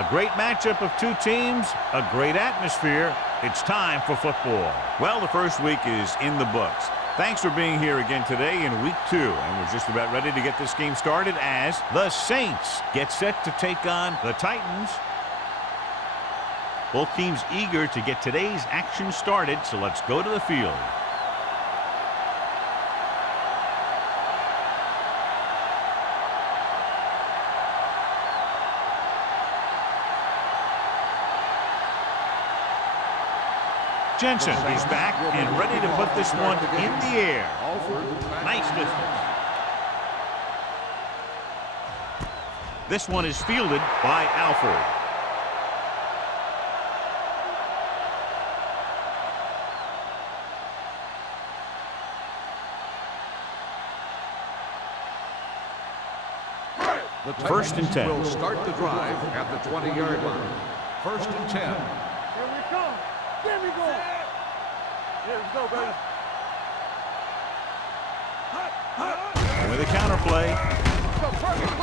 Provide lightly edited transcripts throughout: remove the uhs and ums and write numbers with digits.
A great matchup of two teams, a great atmosphere. It's time for football. Well, the first week is in the books. Thanks for being here again today in week 2. And we're just about ready to get this game started as The Saints get set to take on the Titans. Both teams eager to get today's action started, so let's go to the field. Jensen is back and ready to put this one in the air. Nice distance. This one is fielded by Alford. The First and 10. Will start the drive at the 20-yard line. First and 10. Here we come. There we go. Here we go, baby. With a counter play,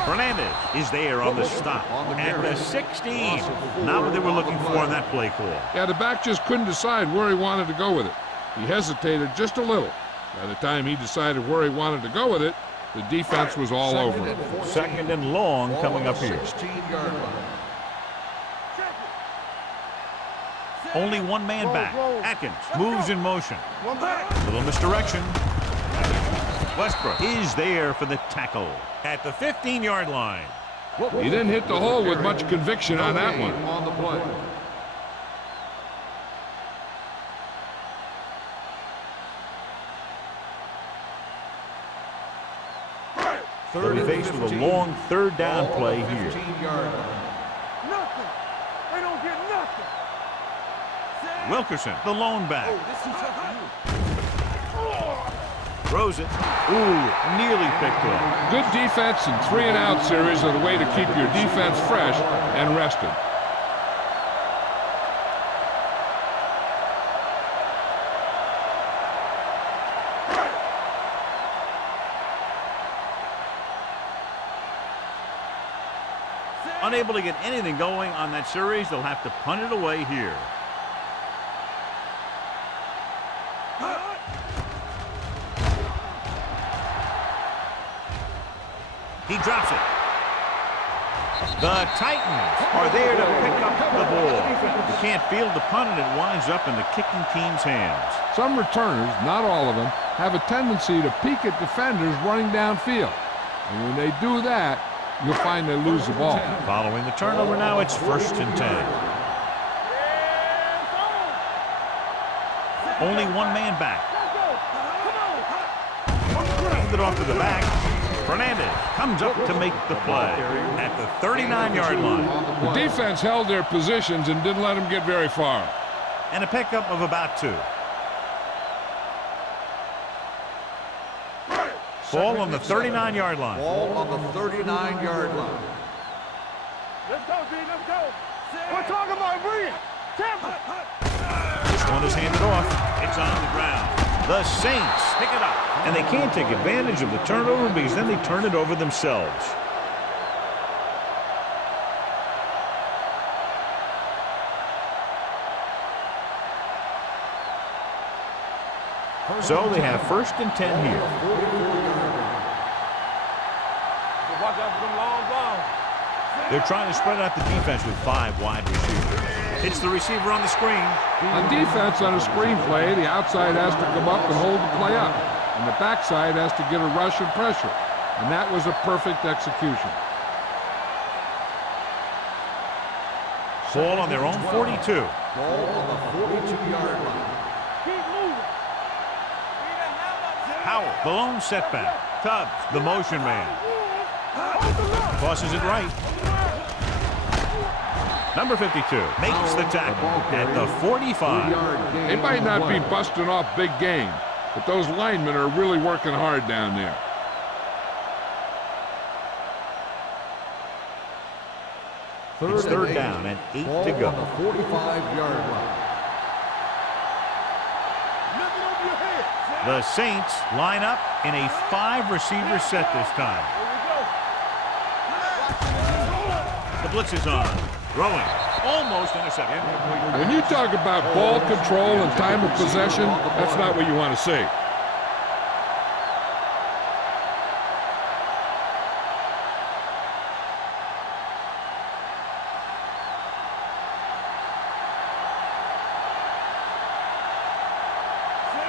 Fernandez is there on the stop at the 16. Not what they were looking for in that play call. Yeah, the back just couldn't decide where he wanted to go with it. He hesitated just a little. By the time he decided where he wanted to go with it, the defense was all over him. Second and long coming up here. 16-yard line. Only one man back. Atkins moves in motion. Little misdirection. Westbrook is there for the tackle at the 15-yard line. He didn't hit the hole with much conviction on that one. On the play. They'll be faced with a long third down play here. 15-yard line. Nothing. They don't get nothing. Wilkerson, the lone back. Oh, this is tough for you. Throws it. Ooh, nearly picked off. Good defense and 3-and-out series are the way to keep your defense fresh and rested. Unable to get anything going on that series, they'll have to punt it away here. He drops it. The Titans are there to pick up the ball. You can't field the punt, and it winds up in the kicking team's hands. Some returners, not all of them, have a tendency to peek at defenders running downfield. And when they do that, you'll find they lose the ball. Following the turnover now, it's first and 10. Only one man back. Hand it off to the back. Fernandez comes up to make the play at the 39-yard line. The defense held their positions and didn't let them get very far. And a pickup of about 2. Ball on the 39-yard line. Ball on the 39-yard line. Let's go, D. Let's go. We're talking about Reed. This one is handed off. It's on the ground. The Saints pick it up. And they can't take advantage of the turnover because then they turn it over themselves. So they have first and 10 here. Watch out for them long balls. They're trying to spread out the defense with 5 wide receivers. It's the receiver on the screen. On defense, on a screen play, the outside has to come up and hold the play up. And the backside has to get a rush and pressure. And that was a perfect execution. Ball on their own 42. Ball on the 42-yard line. Keep moving. Howell, the lone setback. Tubbs, the motion man. Tosses it right. Number 52 makes the tackle at the 45. They might not be busting off big game, but those linemen are really working hard down there. It's third down and 8 to go. On the 45-yard line. The Saints line up in a 5-receiver set this time. The blitz is on. Throwing. Almost intercepted. When you talk about ball control and time of possession, that's not what you want to see.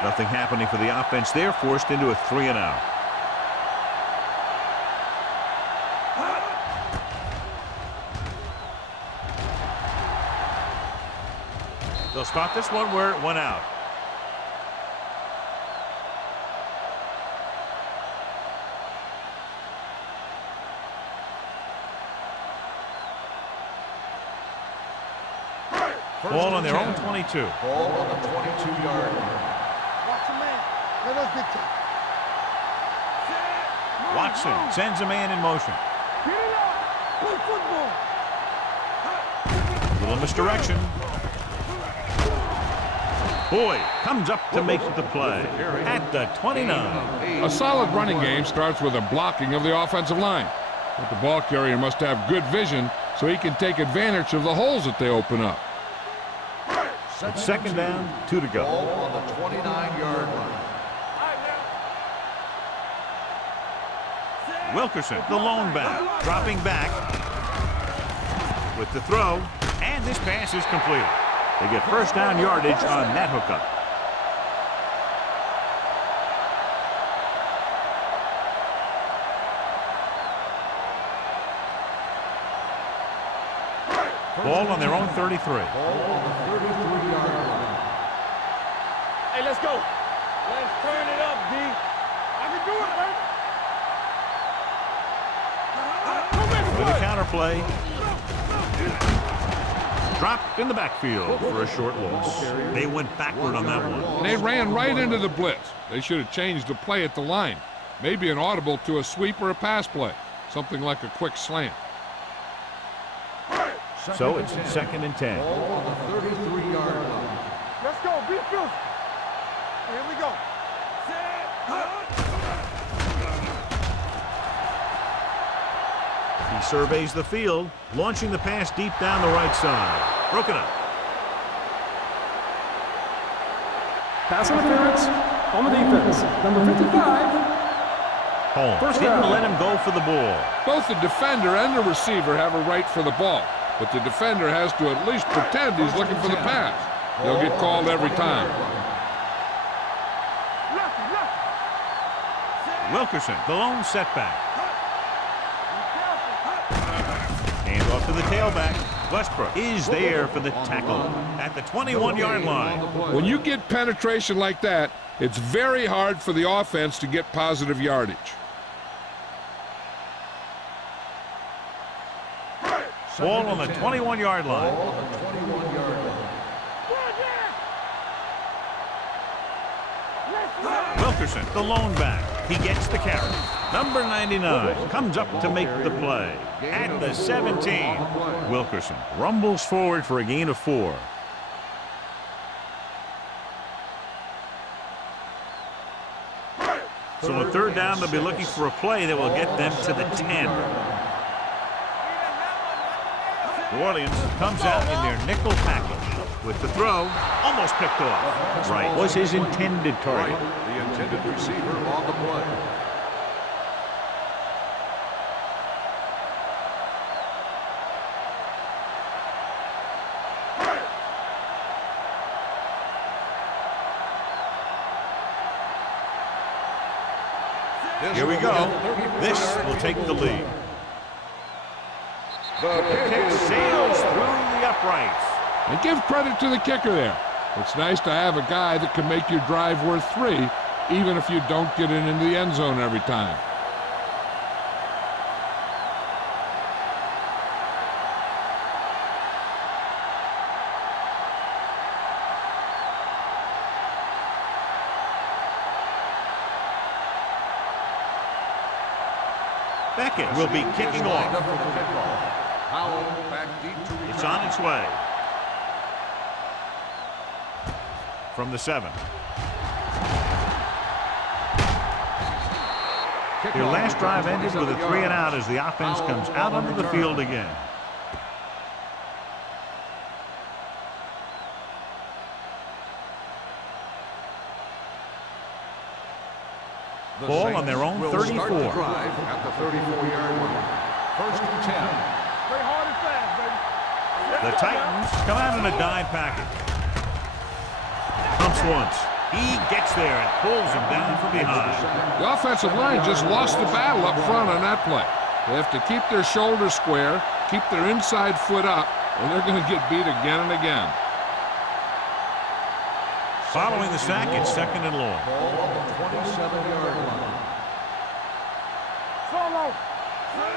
Nothing happening for the offense there, forced into a 3-and-out. They'll start this one where it went out. Ball on their own 22. Ball on the 22-yard line. Watch a man. Let us dictate. Watson sends a man in motion. Get it out. Play football. Little misdirection. Boyd comes up to make the play at the 29. A solid running game starts with a blocking of the offensive line. But the ball carrier must have good vision so he can take advantage of the holes that they open up. It's second down, 2 to go. Ball on the 29-yard line. Wilkerson, the lone back, dropping back with the throw, and this pass is completed. They get first down yardage on that hookup. Ball on their own 33. Ball on the 33-yard line. Hey, let's go. Let's turn it up, D. I can do it, man. With a counter play. Dropped in the backfield for a short loss. They went backward on that one. They ran right into the blitz. They should have changed the play at the line. Maybe an audible to a sweep or a pass play. Something like a quick slant. So it's second and 10. Ball on the 33-yard line. Let's go. Be filthy. Here we go. He surveys the field, launching the pass deep down the right side. Broken up. Pass interference on the defense. Number 55. Holmes didn't let him go for the ball. Both the defender and the receiver have a right for the ball, but the defender has to at least pretend he's looking for the pass. They'll get called every time. Wilkerson, the lone setback. Hand off to the tailback. Westbrook is there for the tackle at the 21-yard line. When you get penetration like that, it's very hard for the offense to get positive yardage. Ball on the 21-yard line. Ball on the 21-yard line. Wilkerson, the lone back. He gets the carry. Number 99 comes up to make the play at the 17. Wilkerson rumbles forward for a gain of 4. So on third down, they'll be looking for a play that will get them to the 10. New Orleans comes out in their nickel package with the throw, almost picked off. Right was his intended target. The intended receiver on the play. Here we go. This will take the lead. The kick sails through the uprights. And give credit to the kicker there. It's nice to have a guy that can make your drive worth 3, even if you don't get it into the end zone every time. Beckett will be kicking Lined up off. for the kickoff. Howell back deep to return. It's on its way. From the 7. Their last drive ended with a 3-and-out as the offense comes out onto the field again. The Ball on Saints their own will 34. start the drive at the 34-yard line. First and 10. Play hard and fast, baby. The Titans come out in a dime package. Pumps once. He gets there and pulls him down from behind. The offensive line just lost the battle up front on that play. They have to keep their shoulders square, keep their inside foot up, or they're going to get beat again and again. Following the sack, it's second and long. Ball on the 27-yard line. Solo.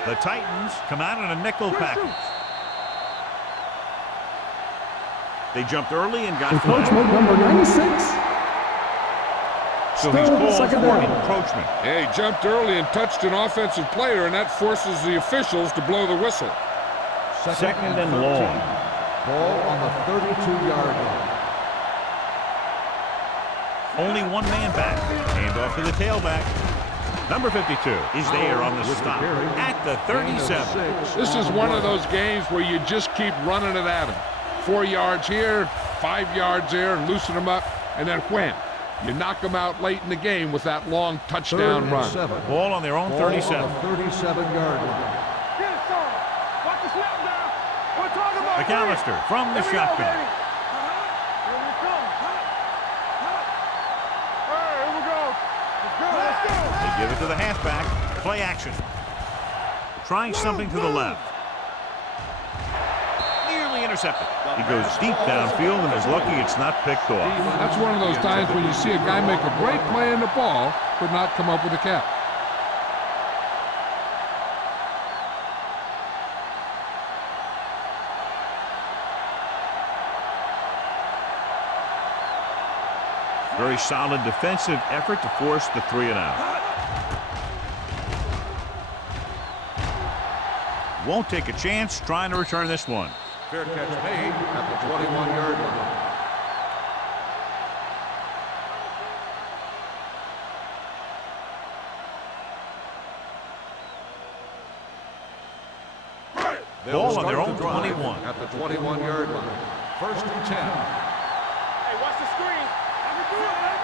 The Titans come out in a nickel package. They jumped early and got flat. Encroachment number 96. So he's Still called second for down. encroachment. Hey, he jumped early and touched an offensive player, and that forces the officials to blow the whistle. Second and 13. long. Ball on the 32-yard line. Only one man back. Hand off to the tailback. Number 52 is there on the stop at the 37. This is one of those games where you just keep running it at him. 4 yards here, 5 yards there, and loosen them up, and then wham. You knock them out late in the game with that long touchdown run. Ball on their own 37. Ball on the 37-yard line. Get it, son. Watch the snap down. We're talking about McAllister from the Here we go, shotgun. baby. Here we come. Hey, here we go. Let's go. Let's go. They give it to the halfback. Play action. Trying something to the left. Nearly intercepted. He goes deep downfield and is lucky it's not picked off. That's one of those times when you see a guy make a great play in the ball, but not come up with a catch. Very solid defensive effort to force the 3 and out. Won't take a chance trying to return this one. Fair catch made at the 21-yard line. Ball on their start own the drive 21. at the 21-yard line. First and 10. Hey, watch the screen. I can do it, man.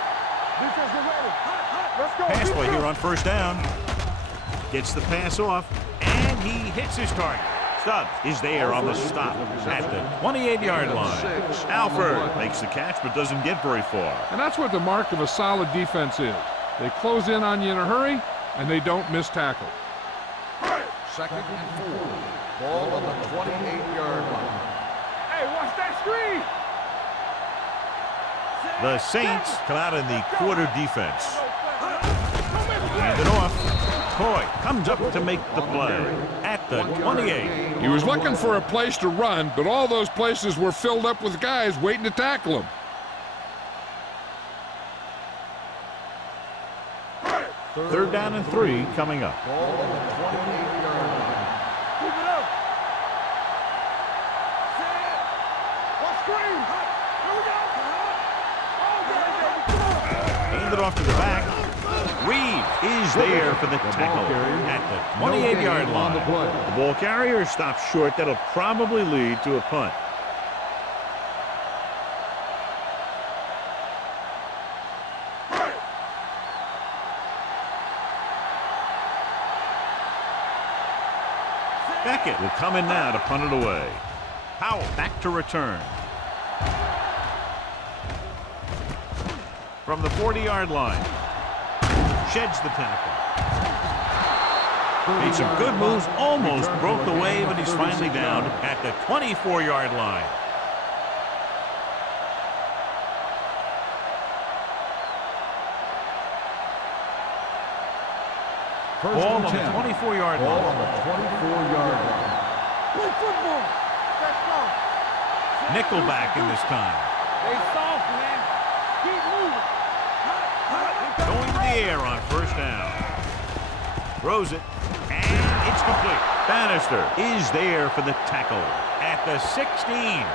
Defense, get ready. Let's go. Pass Keep play going. here on first down. Gets the pass off, and he hits his target. Stubbs is there on the stop at the 28-yard line. Alford makes the catch but doesn't get very far. And that's what the mark of a solid defense is. They close in on you in a hurry, and they don't miss tackle. Second and 4. Ball on the 28-yard line. Hey, watch that screen. The Saints come out in the quarter defense. Hand it off. Coy comes up to make the play at the 28. He was looking for a place to run, but all those places were filled up with guys waiting to tackle him. Third down and 3 coming up. Ball on the 28-yard line. Keep it up. Watch screen. Here we go. Oh, baby. Come on. Hand it off to the back. Reed is there for the tackle at the 28-yard line. The ball carrier stops short. That'll probably lead to a punt. Beckett will come in now to punt it away. Powell back to return. From the 40-yard line. Sheds the tackle. Made some good moves, almost broke the wave, but he's finally down at the 24-yard line. Ball on the 24-yard Ball line. on the 24-yard line. Play football. Let's go. Nickelback in this time. Stay soft, man. Keep moving. Going to the air on first down. Throws it, and it's complete. Bannister is there for the tackle at the 16.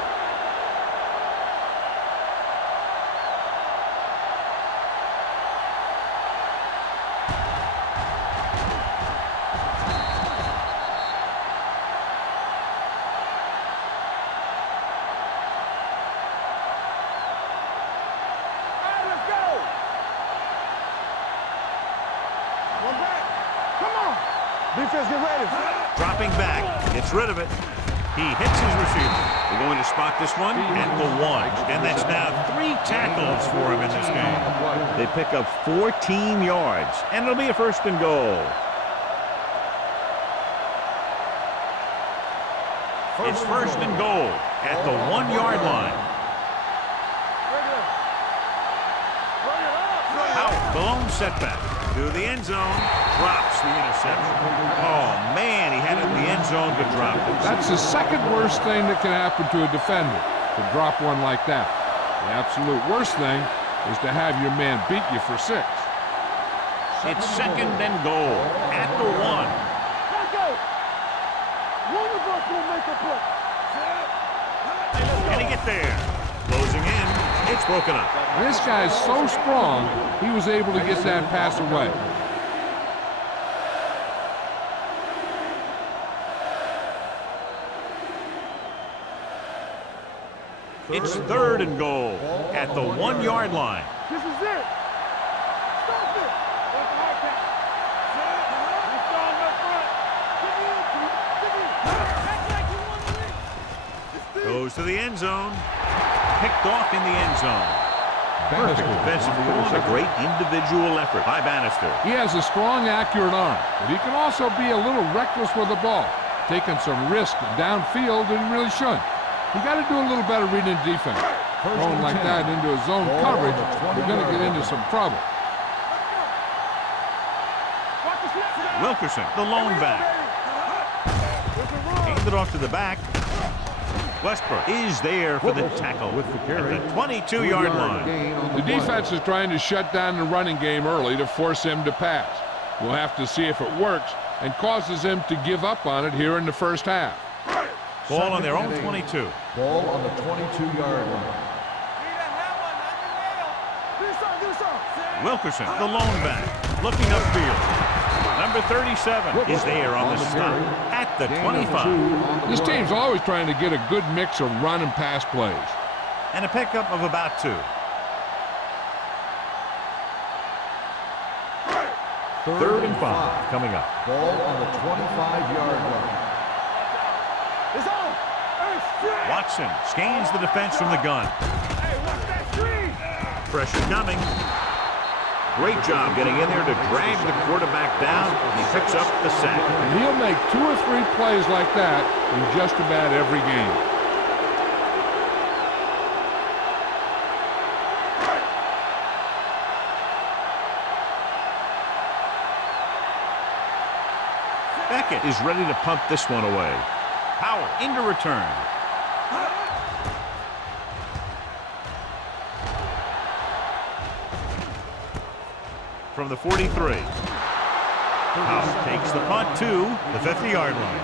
Defense, get ready. Dropping back, gets rid of it. He hits his receiver. They're going to spot this one at the 1. And that's now 3 tackles for him in this game. They pick up 14 yards, and it'll be a 1st and goal. It's 1st and goal at the 1-yard line. Out, the lone setback. To the end zone, drops the interception. Oh, man, he had it in the end zone to drop it. That's the second worst thing that can happen to a defender, to drop one like that. The absolute worst thing is to have your man beat you for 6. It's 2nd and goal at the 1. Let's go. One of us will make a play. Can he get there? Closing in. It's broken up. This guy's so strong, he was able to get that pass away. It's 3rd and goal at the 1-yard line. This is it. Stop it. That's the high pass. You're strong up front. Dig in. Goes to the end zone. Picked off in the end zone. Perfect defensive performance. A great individual effort by Bannister. He has a strong, accurate arm, but he can also be a little reckless with the ball, taking some risk downfield that he really shouldn't. You got to do a little better reading defense. Throwing like that into a zone coverage, you're going to get into some trouble. Wilkerson, the lone back. Handed off to the back. Westbrook is there for the tackle at the 22-yard line. The defense is trying to shut down the running game early to force him to pass. We'll have to see if it works and causes him to give up on it here in the 1st half. Ball on their own 22. Ball on the 22-yard line. Wilkerson, the lone back, looking upfield. Number 37 is there on the stop at the 25. This team's always trying to get a good mix of run and pass plays. And a pickup of about 2. 3rd and 5 coming up. Ball on the 25-yard line. It's on. Watson scans the defense from the gun. Hey, watch that screen. Pressure coming. Great job getting in there to drag the quarterback down. He picks up the sack. And he'll make 2 or 3 plays like that in just about every game. Beckett is ready to punt this one away. Howard into return. From the 43. Howard takes the punt to the 50-yard line.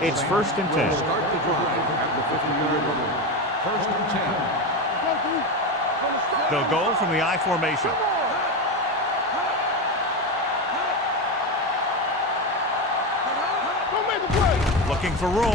It's 1st and 10. Start the drive at the 50-yard line. 1st and 10. They'll go from the I formation. Looking for room.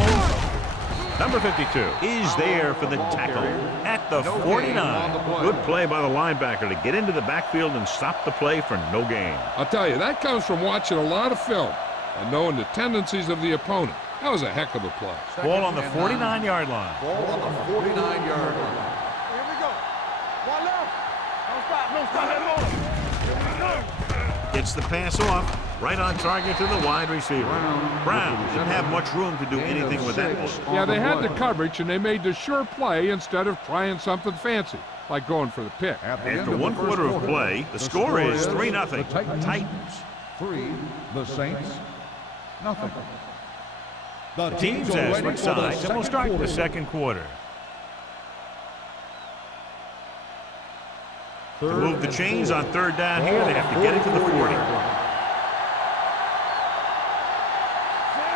Number 52 is there for the tackle at the 49. Good play by the linebacker to get into the backfield and stop the play for no gain. I'll tell you, that comes from watching a lot of film and knowing the tendencies of the opponent. That was a heck of a play. Ball on the 49-yard line. Ball on the 49-yard line. Here we go. One left. Don't stop that motor. Gets the pass off. Right on target to the wide receiver. Brown didn't have much room to do anything with that one. Yeah, they had the coverage, and they made the sure play instead of trying something fancy, like going for the pick. After 1 quarter of play, the score is 3-0. Titans. 3, the Saints, nothing. The teams as switch sides, and we'll start the 2nd quarter. To move the chains on 3rd down here, they have to get it to the 40.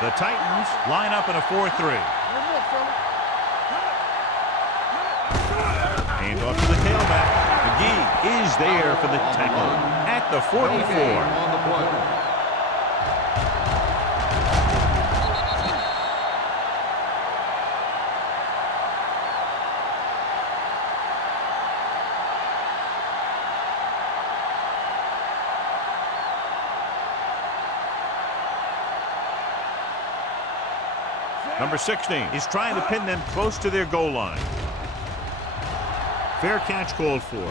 The Titans line up in a 4-3. Hand off to the tailback. McGee is there for the tackle at the 44. Number 16 is trying to pin them close to their goal line. Fair catch called for.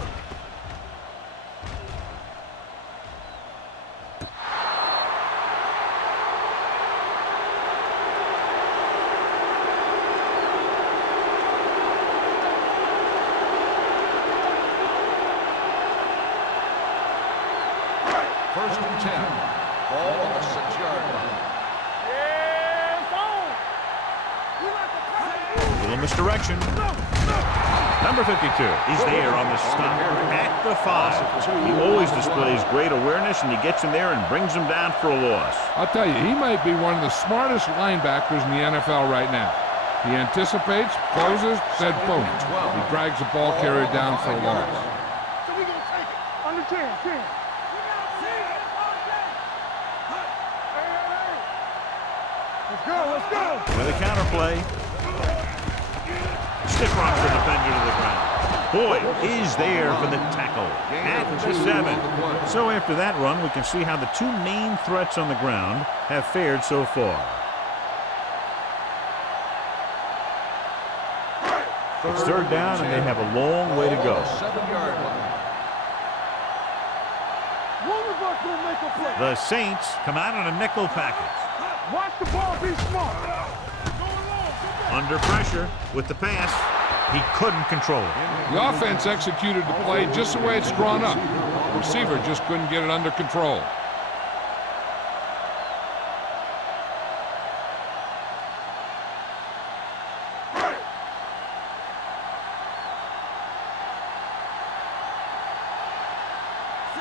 First and 10. Ball on the 6-yard line. Little misdirection. Number 52 is there on the stop at the 5. He always displays great awareness, and he gets in there and brings them down for a loss. I'll tell you, he might be one of the smartest linebackers in the NFL right now. He anticipates, closes, then boom. He drags the ball carrier down for a loss. So we gonna take it. Under 10. Let's go. With a counter play. Stiff rock the defender to the ground. Boyd is there for the tackle at the 7. So after that run, we can see how the two main threats on the ground have fared so far. It's third down, and they have a long way to go. 7-yard line. One of us will make a play. The Saints come out in a nickel package. Watch the ball, be smart. Under pressure with the pass. He couldn't control it. The offense executed the play just the way it's drawn up. The receiver just couldn't get it under control.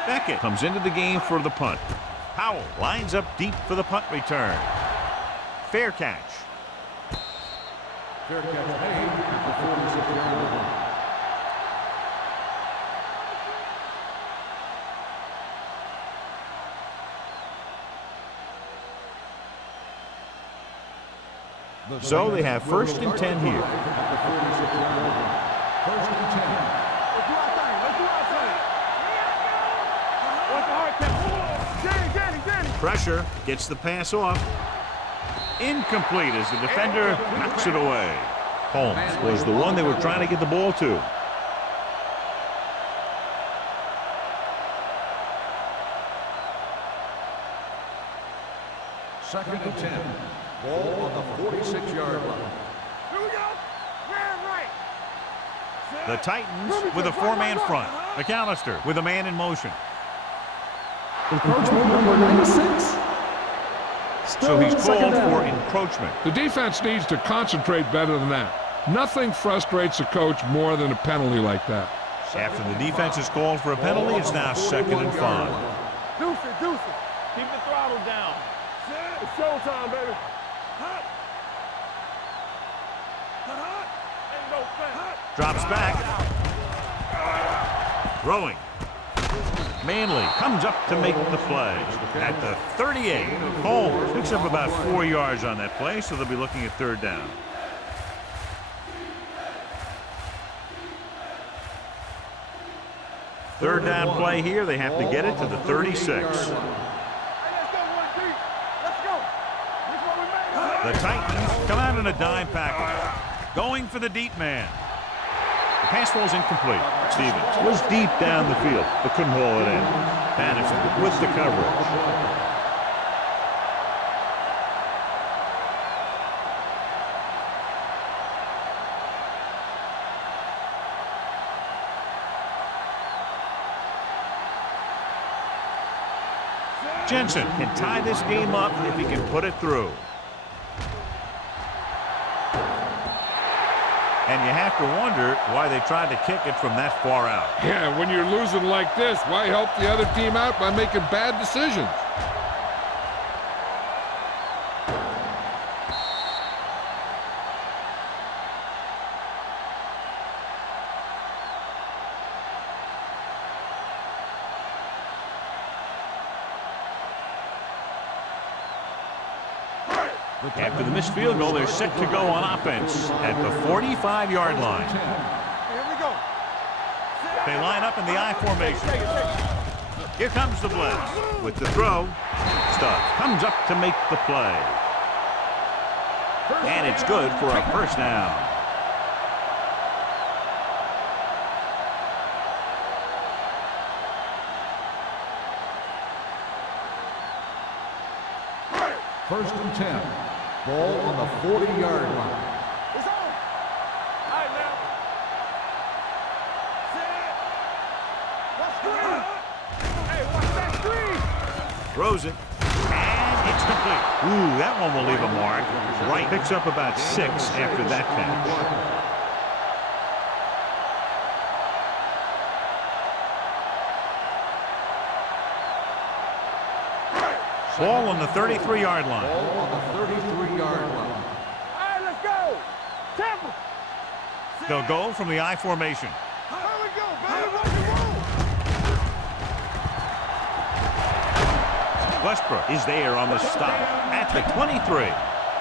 Beckett comes into the game for the punt. Powell lines up deep for the punt return. Fair catch. Fair catch made at the 46-yard line. So they have first and 10 here. First and 10. Let's do our thing. What's the hard catch? Danny. Pressure gets the pass off. Incomplete as the defender knocks it away. Holmes was the one they were trying to get the ball to. Second and 10. Ball on the 46-yard line. Here we go. Right. The Titans with a four-man front. McAllister with a man in motion. Encroachment number 96. So he's called for encroachment. The defense needs to concentrate better than that. Nothing frustrates a coach more than a penalty like that. After the defense is called for a penalty, it's now 2nd and 5. Deuce it. Keep the throttle down. It's showtime, baby. Drops back. Throwing. Manley comes up to make the play at the 38. Holmes picks up about 4 yards on that play, so they'll be looking at third down. Third down play here. They have to get it to the 36. The Titans come out in a dime package, going for the deep man. The pass falls incomplete. Stevens was deep down the field, but couldn't haul it in. Patterson with the coverage. Jensen can tie this game up if he can put it through. And you have to wonder why they tried to kick it from that far out. Yeah, when you're losing like this, why help the other team out by making bad decisions? After the missed field goal, they're set to go on offense at the 45-yard line. Here we go. They line up in the I formation. Here comes the blitz. With the throw, Stubbs comes up to make the play. And it's good for a first down. First and 10. Ball on the 40-yard line. It's on. All right, now. Set. Watch screen. Hey, watch that screen. Throws it. And it's complete. Ooh, that one will leave a mark. Right. Picks up about 6 after that catch. Ball on the 33-yard line. Ball on the 33-yard line. All right, let's go. Temple. They'll go from the I formation. Here we go, baby. Rock and roll. Westbrook is there on the stop at the 23.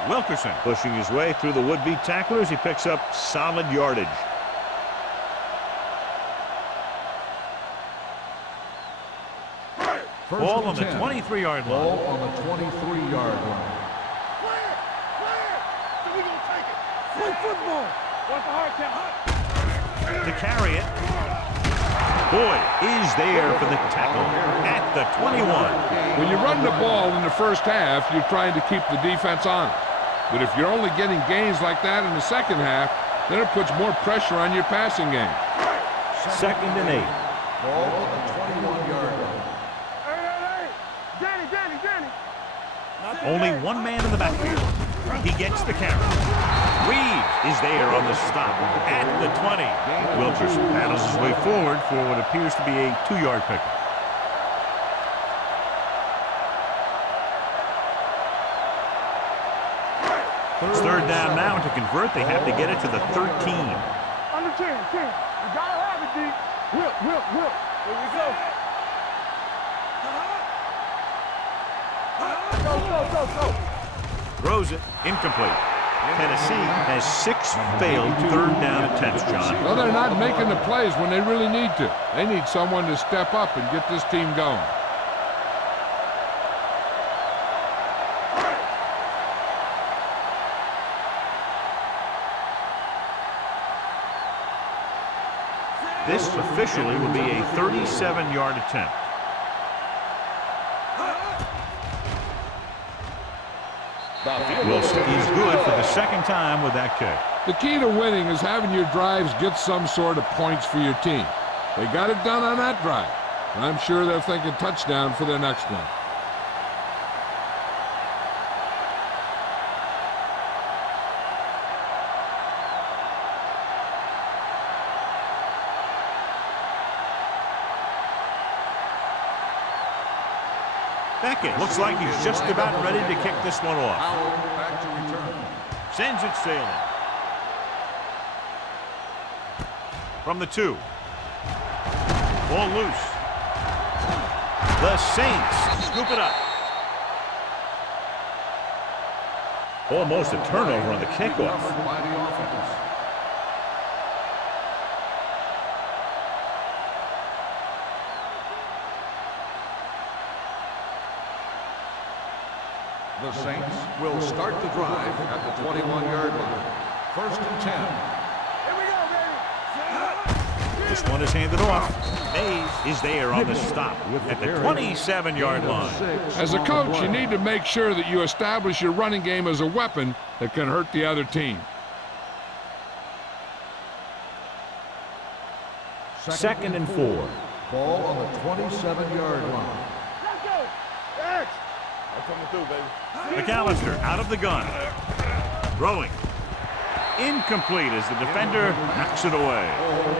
Wilkerson pushing his way through the would-be tacklers. He picks up solid yardage. Ball on the 23-yard line. Ball on the 23-yard line. Clear. So we gonna take it. Play football. What's the hard count? To carry it. Boyd is there for the tackle at the 21. When you run the ball in the first half, you're trying to keep the defense honest. But if you're only getting gains like that in the second half, then it puts more pressure on your passing game. Second and 8. Ball on the 21-yard line. Danny. Only one man in the backfield. He gets the carry. Reeves is there on the stop at the 20. Wilkerson paddles his way forward for what appears to be a 2-yard pickup. It's third down now. To convert, they have to get it to the 13. Under 10. You gotta have it, D. Whip. Here we go. Go. Throws it. Incomplete. Tennessee has 6 failed third down attempts, John. Well, they're not making the plays when they really need to. They need someone to step up and get this team going. This officially will be a 37-yard attempt. Wilson is good for the second time with that kick. The key to winning is having your drives get some sort of points for your team. They got it done on that drive. And I'm sure they're thinking touchdown for their next one. Beckett looks like he's just about ready to kick this one off. Back to return. Sends it sailing. From the 2. Ball loose. The Saints scoop it up. Almost a turnover on the kickoff. By the offense. The Saints will start the drive at the 21-yard line. First and 10. Here we go, baby. This one is handed off. Mays is there on the stop at the 27-yard line. As a coach, you need to make sure that you establish your running game as a weapon that can hurt the other team. Second and 4. Ball on the 27-yard line. Let's go. X. I'm coming through, baby. McAllister out of the gun. Throwing. Incomplete as the defender knocks it away.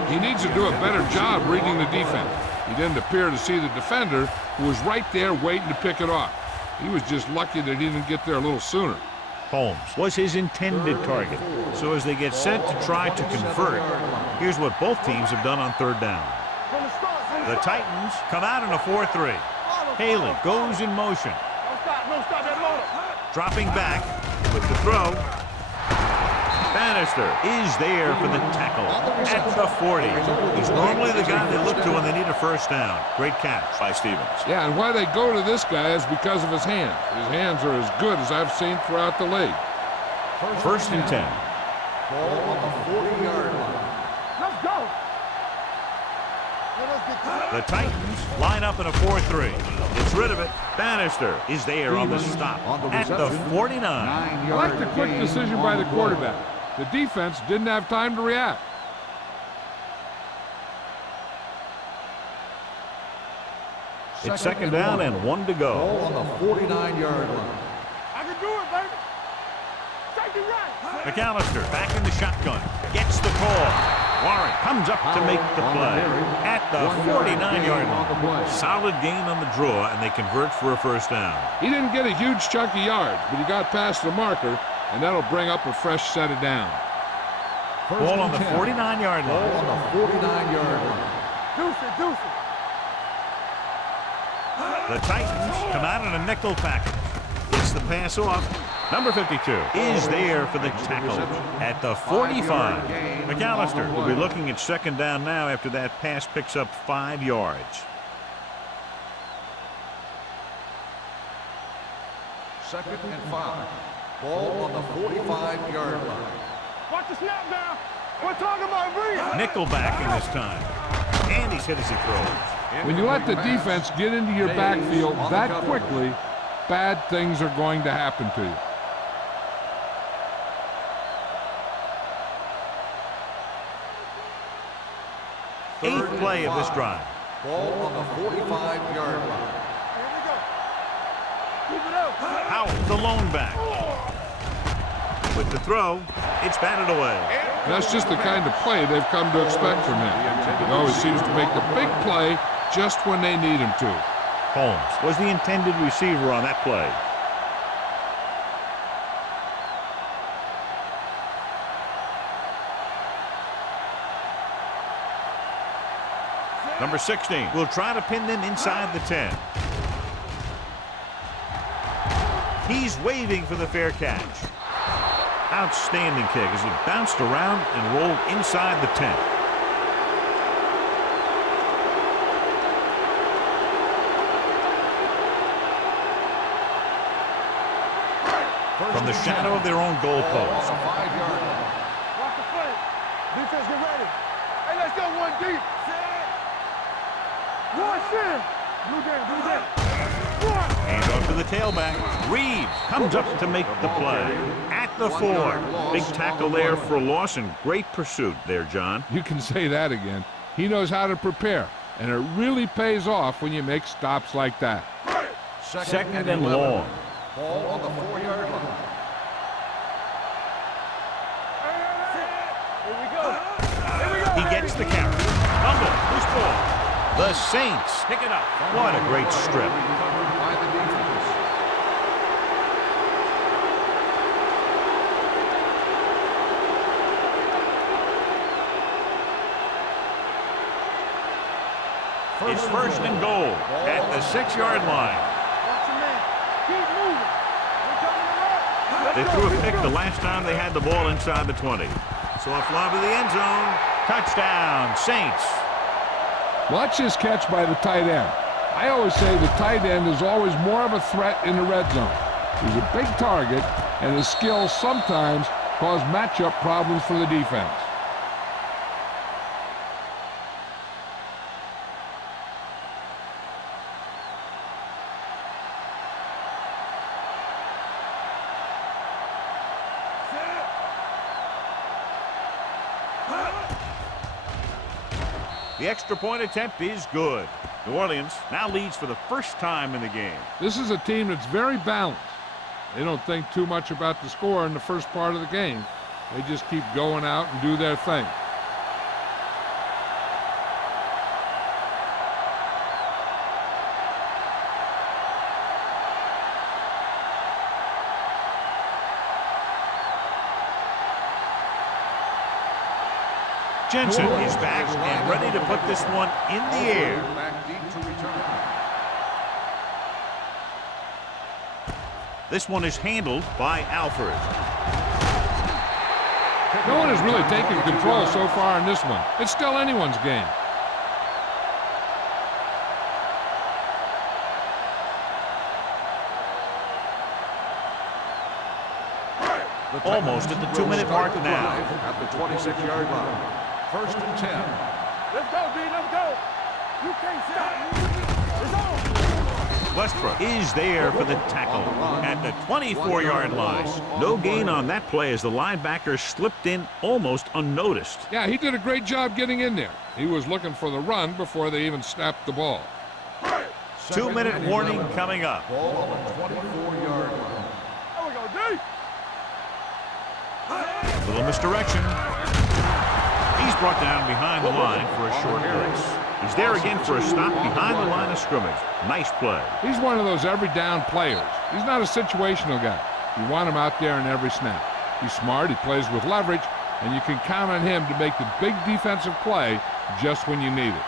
He needs to do a better job reading the defense. He didn't appear to see the defender, who was right there waiting to pick it off. He was just lucky that he didn't get there a little sooner. Holmes was his intended target. So as they get set to try to convert, here's what both teams have done on third down. The Titans come out in a 4-3. Haley goes in motion. No stop that loader. Dropping back with the throw. Bannister is there for the tackle at the 40. He's normally the guy they look to when they need a first down. Great catch by Stevens. Yeah, and why they go to this guy is because of his hands. His hands are as good as I've seen throughout the league. First and 10. Ball on the 40-yard line. Let's go. The Titans line up in a 4-3. Gets rid of it. Bannister is there on the stop at the 49. I like the quick decision by the quarterback. The defense didn't have time to react. It's second down and 1 to go. Ball on the 49-yard line. I can do it, baby. Take it right. McAllister back in the shotgun. Gets the call. Warren comes up to make the play at the 49-yard line. Solid gain on the draw, and they convert for a first down. He didn't get a huge chunk of yards, but he got past the marker, and that'll bring up a fresh set of downs. Ball on the 49-yard Ball line. on the 49-yard line. Deuce it, deuce it. The Titans come out in a nickel package. Gets the pass off. Number 52 is there for the tackle at the 45. McAllister will be looking at second down now after that pass picks up 5 yards. Second and 5. Ball on the 45-yard line. Watch the snap now. We're talking about breathe. Nickel back in this time. And he's hit as he throws. When you let the defense get into your backfield that quickly, bad things are going to happen to you. Eighth play of this drive. Ball on the 45-yard line. Here we go. Keep it up. Howell, the lone back. With the throw, it's batted away. That's just the kind of play they've come to expect from him. He always seems to make the big play just when they need him to. Holmes was the intended receiver on that play. Number 16 will try to pin them inside the 10. He's waving for the fair catch. Outstanding kick as it bounced around and rolled inside the 10. From the shadow of their own goal post. Ball on the 5-yard line. Watch the play. Defense, get ready. Hey, let's go one deep. One sin. Blue down, blue down. One. Hands off to the tailback. Reeves comes up to make the play at the 4. Big tackle there for a loss and great pursuit there, John. You can say that again. He knows how to prepare, and it really pays off when you make stops like that. Second and long. Ball on the 4-yard line. Here we go. Here we go. He gets the carry. Fumble. Loose ball. The Saints pick it up. What a great strip. Covered by the defense. It's first and goal at the 6-yard line. Watch your man. Keep moving. We're coming around. They threw a pick the last time they had the ball inside the 20. Soft lob to the end zone. Touchdown, Saints. Watch this catch by the tight end. I always say the tight end is always more of a threat in the red zone. He's a big target, and his skills sometimes cause matchup problems for the defense. The extra point attempt is good. New Orleans now leads for the first time in the game. This is a team that's very balanced. They don't think too much about the score in the first part of the game. They just keep going out and do their thing. Jensen is back and ready to put this one in the air. Back deep to return. This one is handled by Alford. No one has really taken control so far in this one. It's still anyone's game. Almost at the 2-minute mark now. At the 26-yard line. First and 10. Let's go, D. Let's go. You can't stop. It's on. Westbrook is there for the tackle at the 24-yard line. No gain on that play as the linebacker slipped in almost unnoticed. Yeah, he did a great job getting in there. He was looking for the run before they even snapped the ball. 2-minute warning coming up. Ball on the 24-yard line. There we go, D. Little misdirection. He's brought down behind the line for a short race. He's there again for a stop behind the line of scrimmage. Nice play. He's one of those every down players. He's not a situational guy. You want him out there in every snap. He's smart, he plays with leverage, and you can count on him to make the big defensive play just when you need it.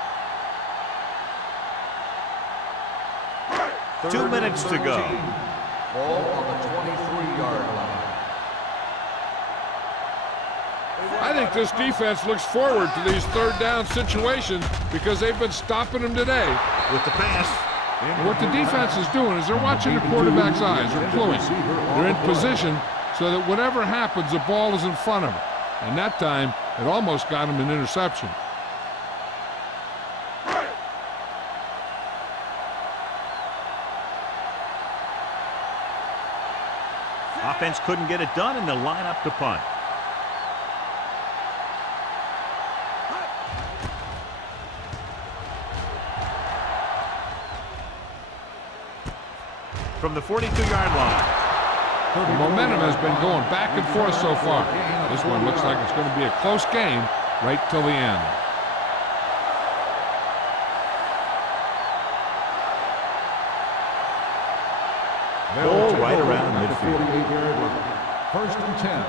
2 minutes to go. Ball on the 23-yard line. I think this defense looks forward to these third down situations because they've been stopping them today. With the pass. And what the defense is doing is they're watching the quarterback's eyes. They're cluing. They're in position so that whatever happens, the ball is in front of them. And that time, it almost got him an interception. Offense couldn't get it done, and they'll line up to punt. From the 42-yard line. The momentum has been going back and forth so far. This one looks like it's going to be a close game right till the end. Ball right around midfield. First and 10.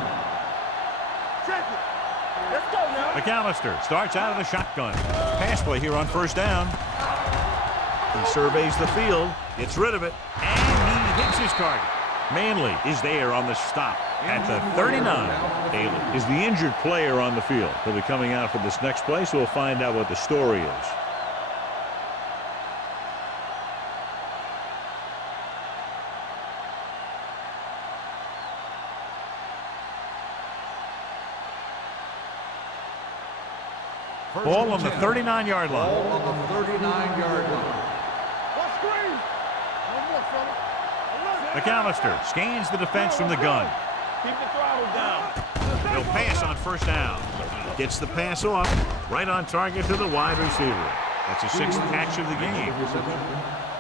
Check it. Let's go now. McAllister starts out of the shotgun. Pass play here on first down. He surveys the field, gets rid of it, and he hits his target. Manley is there on the stop at the 39. Haley is the injured player on the field. He'll be coming out for this next play, so we'll find out what the story is. Ball on the 39-yard line. Ball on the 39-yard line. One screen. One more, fella. McAllister scans the defense from the gun. Keep the throttle down. He'll pass on first down. Gets the pass off. Right on target to the wide receiver. That's his 6th catch of the game.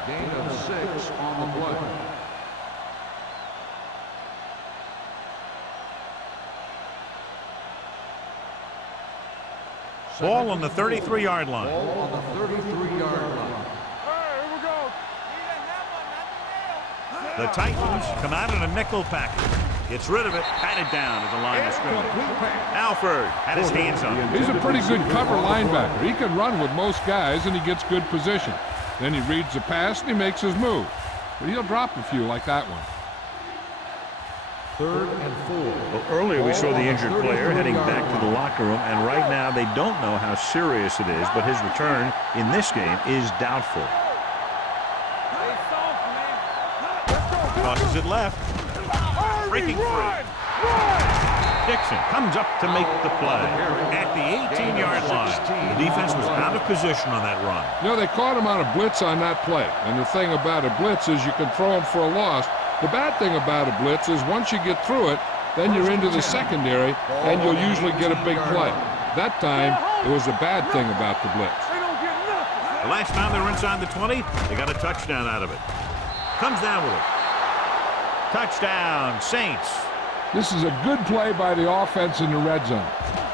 Gain of 6 on the play. Ball on the 33-yard line. Ball on the 33-yard line. Here we go. The Titans come out in a nickel package. Gets rid of it, patted down at the line of scrimmage. Alford had his hands on it. He's a pretty good cover linebacker. He can run with most guys, and he gets good position. Then he reads the pass, and he makes his move. But he'll drop a few like that one. 3rd and 4. Well, earlier we saw the injured player heading back to the locker room, and right now they don't know how serious it is, but his return in this game is doubtful. Tosses it left. Breaking free. Dixon comes up to make the play at the 18-yard line. The defense was out of position on that run. You know, they caught him on a blitz on that play. And the thing about a blitz is you can throw him for a loss. The bad thing about a blitz is once you get through it, then you're into the secondary, and you'll usually get a big play. That time, it was the bad thing about the blitz. The last time they were inside the 20, they got a touchdown out of it. Comes down with it. Touchdown, Saints. This is a good play by the offense in the red zone.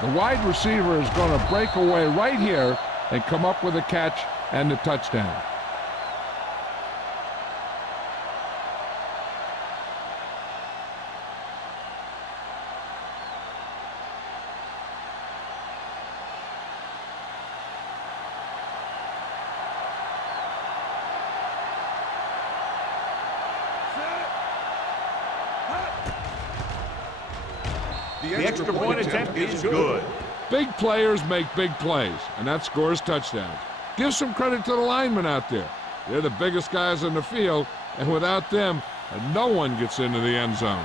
The wide receiver is going to break away right here and come up with a catch and the touchdown. The extra point attempt is good. Big players make big plays, and that scores touchdowns. Give some credit to the linemen out there. They're the biggest guys in the field, and without them, no one gets into the end zone.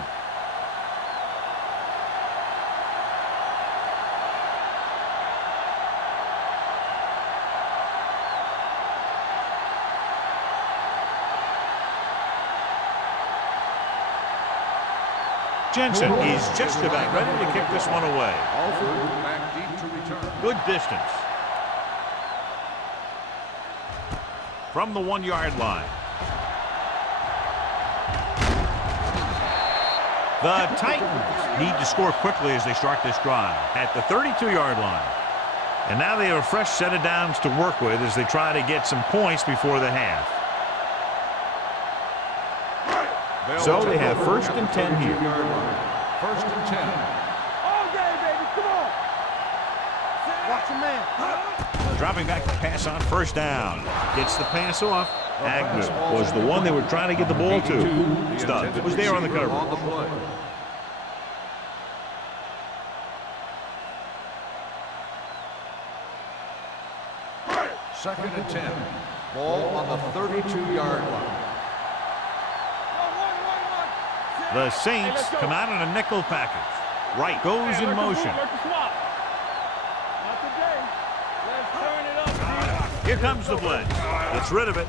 Jensen is just about ready to kick this one away. Alford back deep to return. Good distance. From the 1-yard line. The Titans need to score quickly as they start this drive at the 32-yard line. And now they have a fresh set of downs to work with as they try to get some points before the half. So they have 1st and 10 here. 1st and 10. All day, baby. Come on. Watch your man. Dropping back to pass on 1st down. Gets the pass off. Agnew was the one they were trying to get the ball to. Stubbs was there on the cover. On the play. Second and 10. Ball on the 32-yard line. The Saints come out in a nickel package. Right goes in motion. Here comes the blitz. Gets rid of it.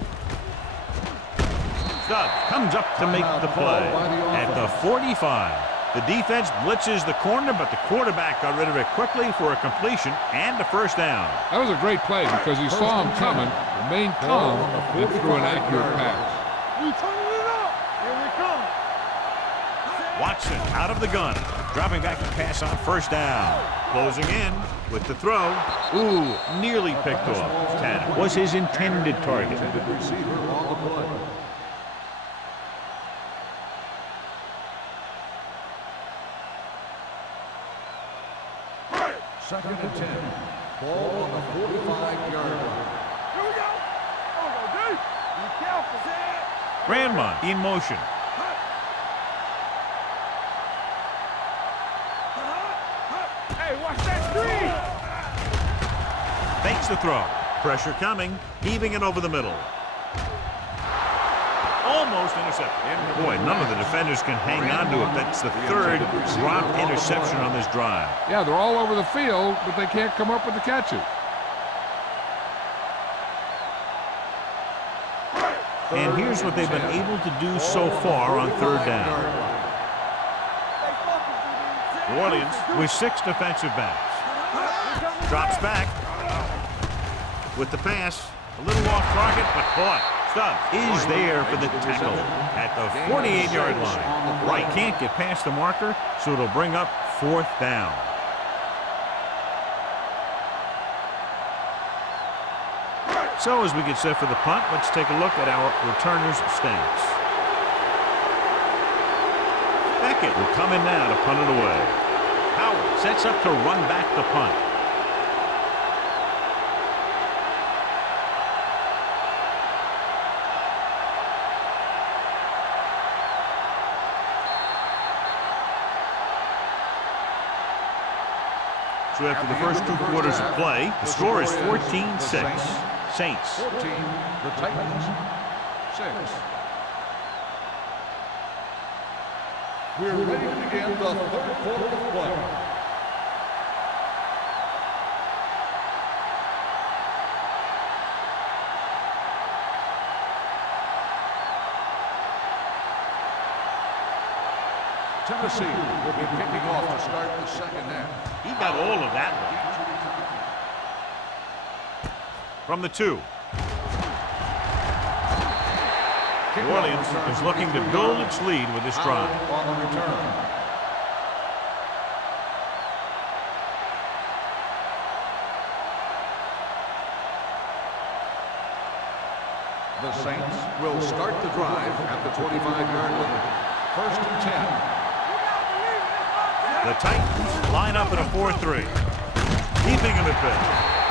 Stubbs comes up to make the play. At the 45. The defense blitzes the corner, but the quarterback got rid of it quickly for a completion and a 1st down. That was a great play because he saw him coming, remained calm, and threw an accurate pass. We turning it up. Here we come. Watson out of the gun. Dropping back to pass on 1st down. Closing in with the throw. Ooh, nearly picked off. Tanner was his intended target. Receiver on the play. Second and 10. Ball on the 45-yard line. Here we go. Oh, no, dude. Be careful. Grandma in motion. Hey, watch that screen. Fakes the throw. Pressure coming. Heaving it over the middle. Almost intercepted. Boy, none of the defenders can hang on to it. That's the 3rd dropped interception on this drive. Yeah, they're all over the field, but they can't come up with the catches. And here's what they've been able to do so far on 3rd down. New Orleans with 6 defensive backs. Drops back with the pass. A little off target, but caught. Stubbs is there for the tackle at the 48-yard line. Right can't get past the marker, so it'll bring up 4th down. So as we get set for the punt, let's take a look at our returners' stance. Beckett will come in now to punt it away. Howard sets up to run back the punt. So after the first 2 quarters of play, the score is 14-6. Saints. 14, the Titans, 6. We're ready to begin the 3rd quarter of play. Tennessee will be kicking off to start the 2nd half. He got all of that one. From the 2. New Orleans is looking to build its lead with this drive. On the return. The Saints will start the drive at the 25-yard line. 1st and 10. The Titans line up in a 4-3. Keeping him at bay.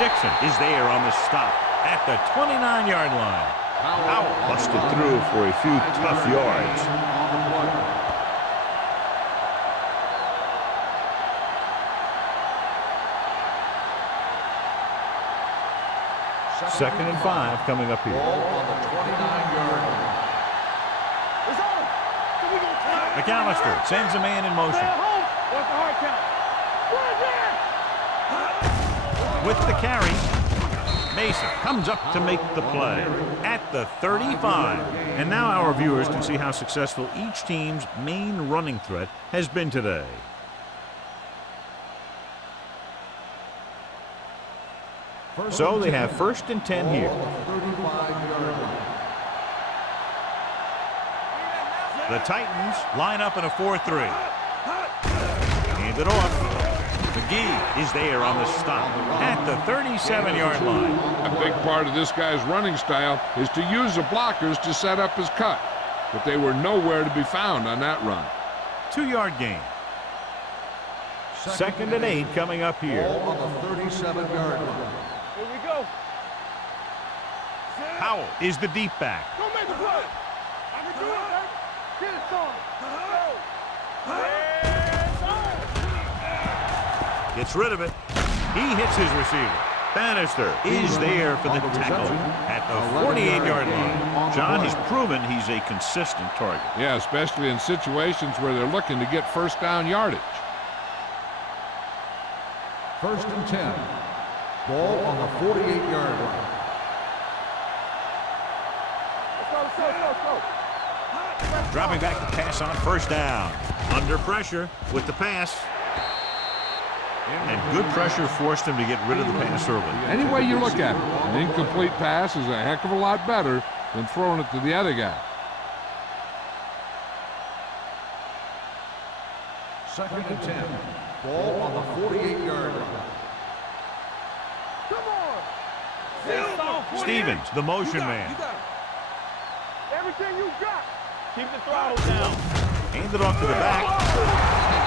Dixon is there on the stop at the 29-yard line. Howell busted through for a few tough yards. Second and 5 coming up here. Ball on the 29-yard line. McAllister sends a man in motion. With the carry. Mason comes up to make the play at the 35. And now our viewers can see how successful each team's main running threat has been today. So they have 1st and 10 here. The Titans line up in a 4-3. Hand it off. McGee is there on the stop at the 37-yard line. A big part of this guy's running style is to use the blockers to set up his cut, but they were nowhere to be found on that run. 2-yard gain. 2nd and 8 coming up here. On the 37-yard line. Here we go. Powell is the deep back. Don't make the play. I can do it, baby. Get it, son. Gets rid of it. He hits his receiver. Bannister is there for the tackle at the 48-yard line. John has proven he's a consistent target. Yeah, especially in situations where they're looking to get first down yardage. 1st and 10. Ball on the 48-yard line. Let's go. Dropping back to pass on 1st down. Under pressure with the pass. And good pressure forced him to get rid of the pass early. Any way you look at it, an incomplete pass is a heck of a lot better than throwing it to the other guy. 2nd and 10. Ball on the 48-yard line. Come on. Stevens, the motion man. Everything you got. Keep the throttle down. Hand it off to the back.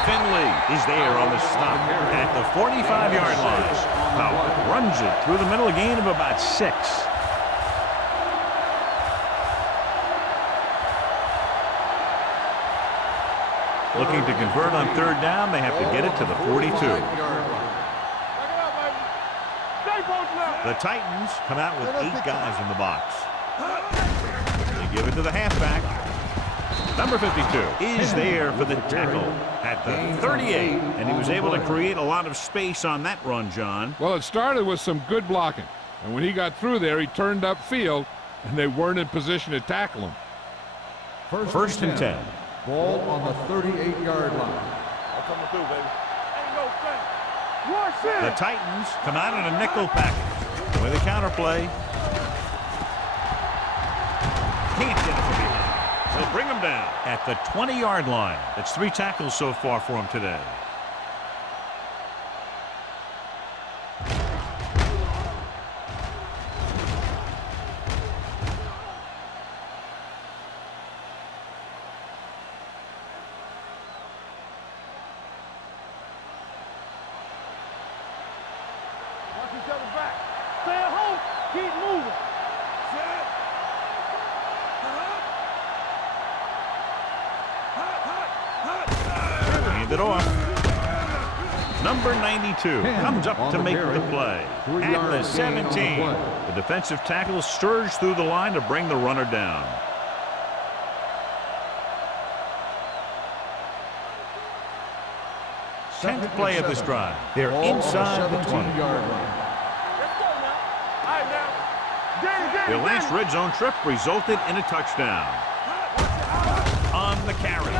Finley is there on the stop at the 45-yard line. Powell runs it through the middle, a gain of about 6. Looking to convert on 3rd down, they have to get it to the 42. The Titans come out with 8 guys in the box. They give it to the halfback. Number 52 is there for the tackle at the 38, and he was able to create a lot of space on that run, John. Well, it started with some good blocking, and when he got through there, he turned upfield, and they weren't in position to tackle him. 1st and 10. Ball on the 38-yard line. I'm coming through, baby. Ain't no thing. Watch it. The Titans come out in a nickel package with a counterplay. Can't get it from behind. They'll bring him down at the 20-yard line. That's 3 tackles so far for him today. Watch each other back. Stay at home. Keep moving. Hand it off. Number 92 comes up to make the play at the 17. The defensive tackle surged through the line to bring the runner down. Tenth play of this drive. They're inside the 20. Let's go now. All right, now. Their last red zone trip resulted in a touchdown. On the carry.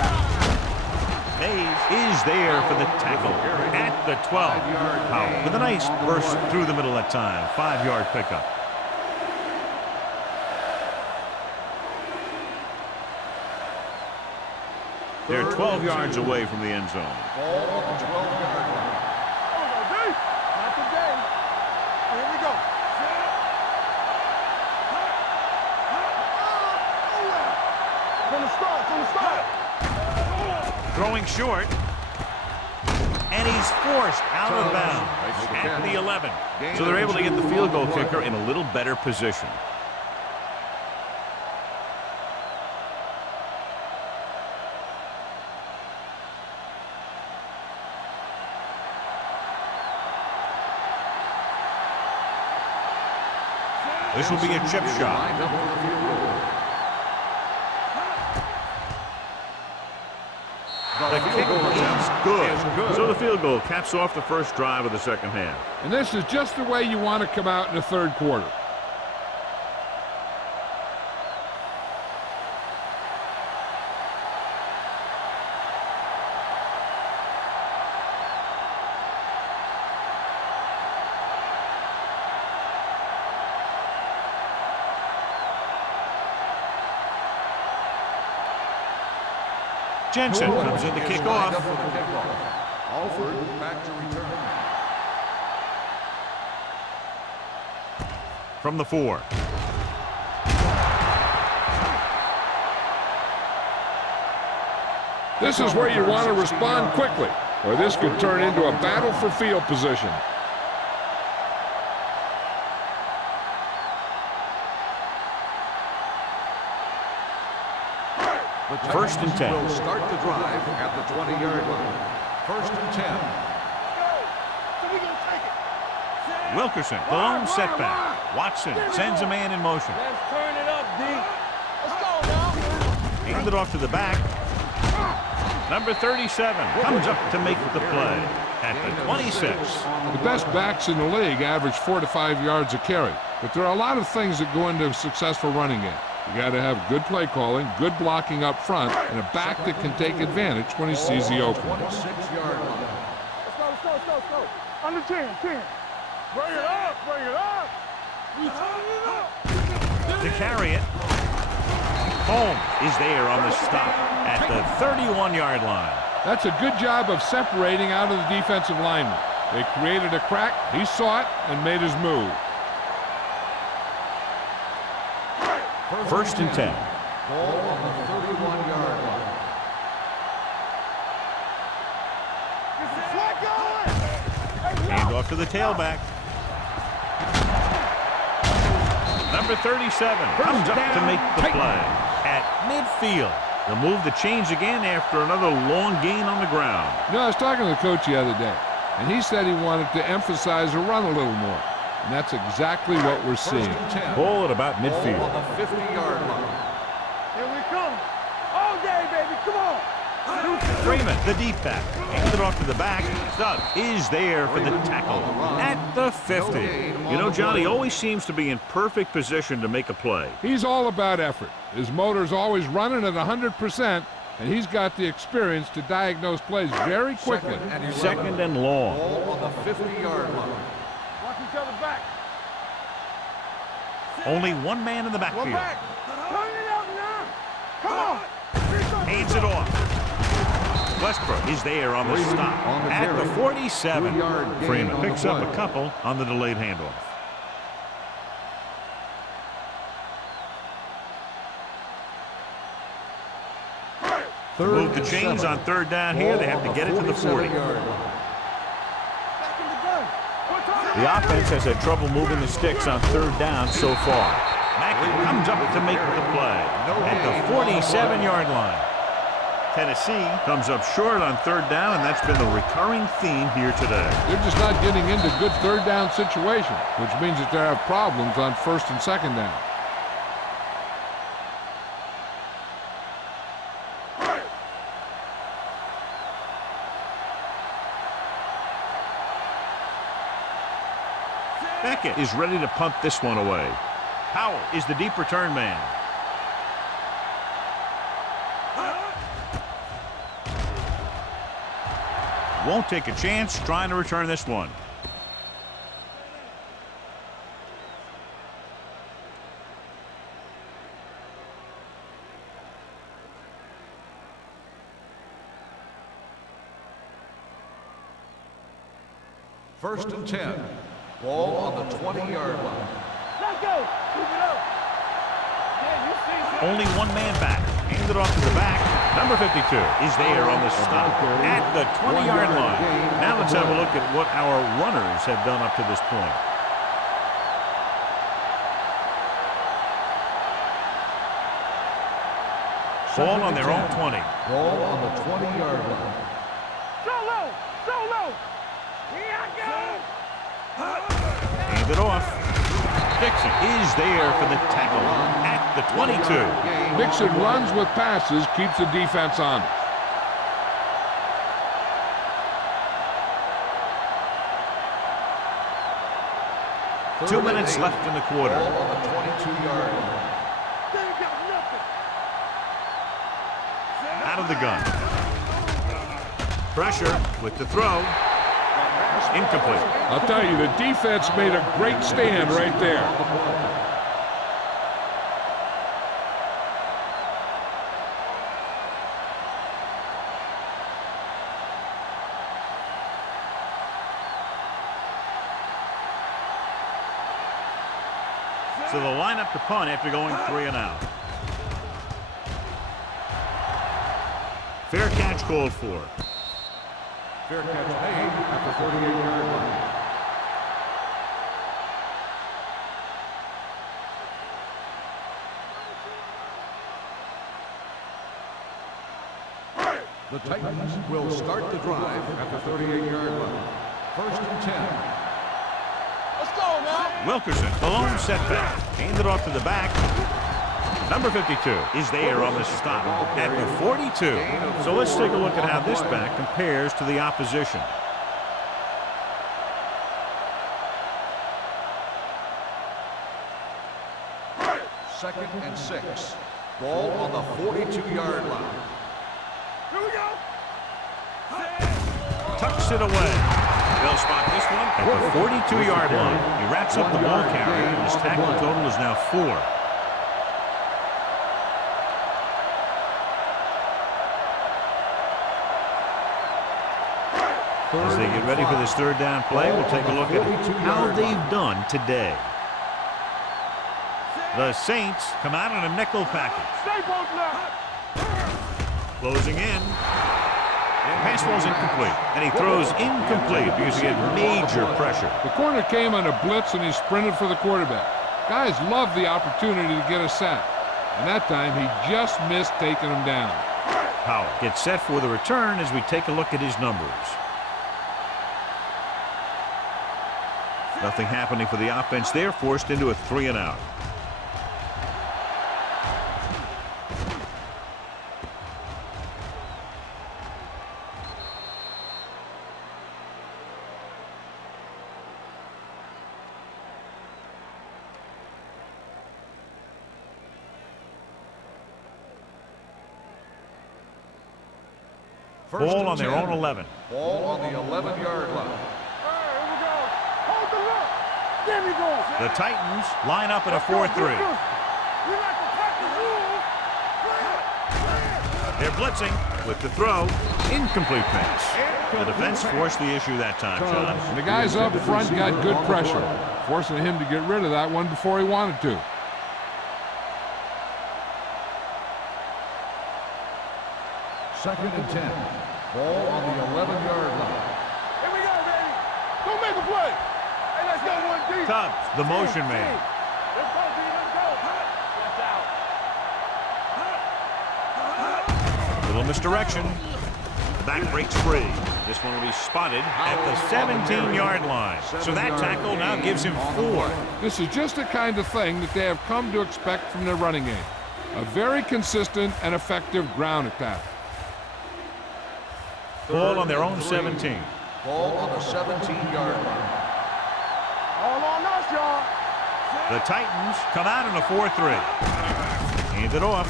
Mays is there for the tackle at the 12. Powell with a nice burst through the middle that time. 5-yard pickup. They're 12 yards away from the end zone. Ball on the 12-yard line. Not today. Here we go. From the start. Throwing short. And he's forced out of bounds at the 11. So they're able to get the field goal kicker in a little better position. This will be a chip shot. Lined up for the field goal. The kick is good. So the field goal caps off the first drive of the second half. And this is just the way you want to come out in the third quarter. Jensen comes in to kick off. Alford back to return. From the 4. This is where you want to respond quickly, or this could turn into a battle for field position. First and 10. Will start the drive at the 20-yard line. First and 10. Wilkerson, the lone setback. Watson sends a man in motion. Let's turn it up, D. Let's go now. Hand it off to the back. Number 37 comes up to make the play at the 26. The best backs in the league average 4 to 5 yards a carry, but there are a lot of things that go into a successful running game. You got to have good play calling, good blocking up front, and a back that can take advantage when he sees the opening. 26-yard line. Let's go. Under 10. Bring it up. To carry it. Holmes is there on the stop at the 31-yard line. That's a good job of separating out of the defensive lineman. They created a crack, he saw it, and made his move. First and 10. Ball on the 31-yard line. Hand off to the tailback. Number 37 comes up to make the play at midfield. The move to change again after another long gain on the ground. You know, I was talking to the coach the other day, and he said he wanted to emphasize the run a little more. And that's exactly what we're seeing. Ball at about midfield. Ball on the 50-yard line. Here we come. All day, baby. Come on. Freeman, the deep back, hands it off to the back. Doug is there for the tackle at the 50. You know, Johnny always seems to be in perfect position to make a play. He's all about effort. His motor's always running at 100%, and he's got the experience to diagnose plays very quickly. Second and long. Ball on the 50-yard line. Watch each other back. Only one man in the backfield. Turn it up now. Come on. Hands it off. Westbrook is there on the stop at the 47. Freeman picks up a couple on the delayed handoff. Move the chains on third down here. They have to get it to the 40. The offense has had trouble moving the sticks on third down so far. Mackey comes up to make the play at the 47-yard line. Tennessee comes up short on third down, and that's been the recurring theme here today. They're just not getting into good third down situations, which means that they have problems on first and second down. Beckett is ready to punt this one away. Powell is the deep return man. Won't take a chance trying to return this one. First and 10. Ball on the 20-yard line. Let's go. Keep it up. Yeah, you see. Only one man back. Hand it off to the back. Number 52 is there on the stop at the 20-yard line. Now let's have a look at what our runners have done up to this point. Ball on their own 20. Ball on the 20-yard line. Solo. Here I go. Hand it off. Dixon is there for the tackle at the 22. Dixon runs with passes, keeps the defense on. 2 minutes left in the quarter. Ball on the 22-yard line. Out of the gun. Pressure with the throw. Incomplete. I'll tell you, the defense made a great stand right there. So they'll line up to punt after going 3 and out. Fair catch called for. Fair catch made at the 38-yard line. The Titans will start the drive at the 38-yard line. 1st and 10. Let's go, man. Wilkerson, the lone setback. Handed off to the back. Number 52 is there on the stop at the 42. So let's take a look at how this back compares to the opposition. Second and 6. Ball on the 42-yard line. Here we go. Tucks it away. They'll spot this one at the 42-yard line. He wraps up the ball carrier, and his tackle total is now 4. As they get ready for this 3rd down play, we'll take a look at how they've done today. The Saints come out in a nickel package. Stay both now. Closing in. Pass ball's incomplete. And he throws incomplete because he had major pressure. The corner came on a blitz, and he sprinted for the quarterback. Guys love the opportunity to get a sack. And that time, he just missed taking him down. Powell gets set for the return as we take a look at his numbers. Nothing happening for the offense there, forced into a 3 and out. Ball on their own 11. Ball on the 11-yard line. The Titans line up in a 4-3. They're blitzing with the throw. Incomplete pass. The defense forced the issue that time, John. And the guys up front got good pressure, forcing him to get rid of that one before he wanted to. Second and 10. Ball on the 11-yard line. Here we go, baby. Go make a play. Hey, let's go 1 deep. Tubbs, the motion man. Let's go, B. Let's go. Watch out. Little misdirection. The back breaks free. This one will be spotted at the 17-yard line. So that tackle now gives him 4. This is just the kind of thing that they have come to expect from their running game. A very consistent and effective ground attack. Ball on their own 17. Ball on the 17-yard line. All on us, y'all. The Titans come out in a 4-3. Hand it off.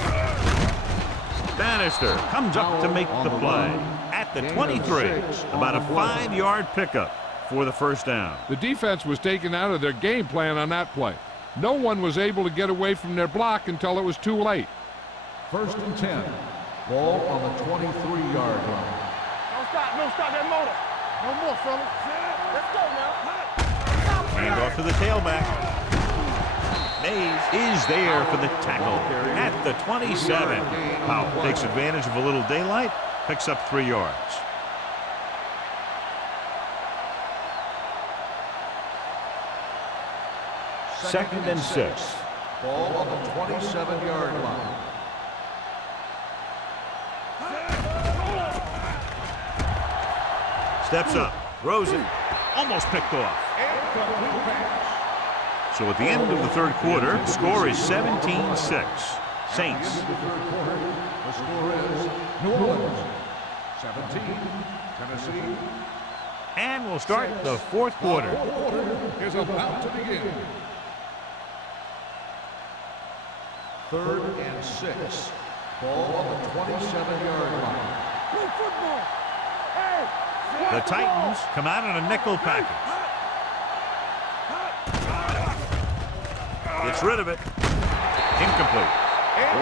Bannister comes up to make the play at the 23. About a 5-yard pickup for the 1st down. The defense was taken out of their game plan on that play. No one was able to get away from their block until it was too late. 1st and 10. Ball on the 23-yard line. Don't stop that motor. No more, fellas. Let's go now. Hand off to the tailback. Mays is there for the tackle at the 27. Powell takes advantage of a little daylight, picks up 3 yards. Second and 6. Ball on the 27-yard line. Steps up, throws it, almost picked off. So at the end of the 3rd quarter, the score is 17-6. Saints. The score is New Orleans 17, Tennessee And we'll start the fourth quarter. Is about to begin. 3rd and 6. Ball on the 27-yard line. Play football. Hey. The Titans come out in a nickel package. Gets rid of it. Incomplete.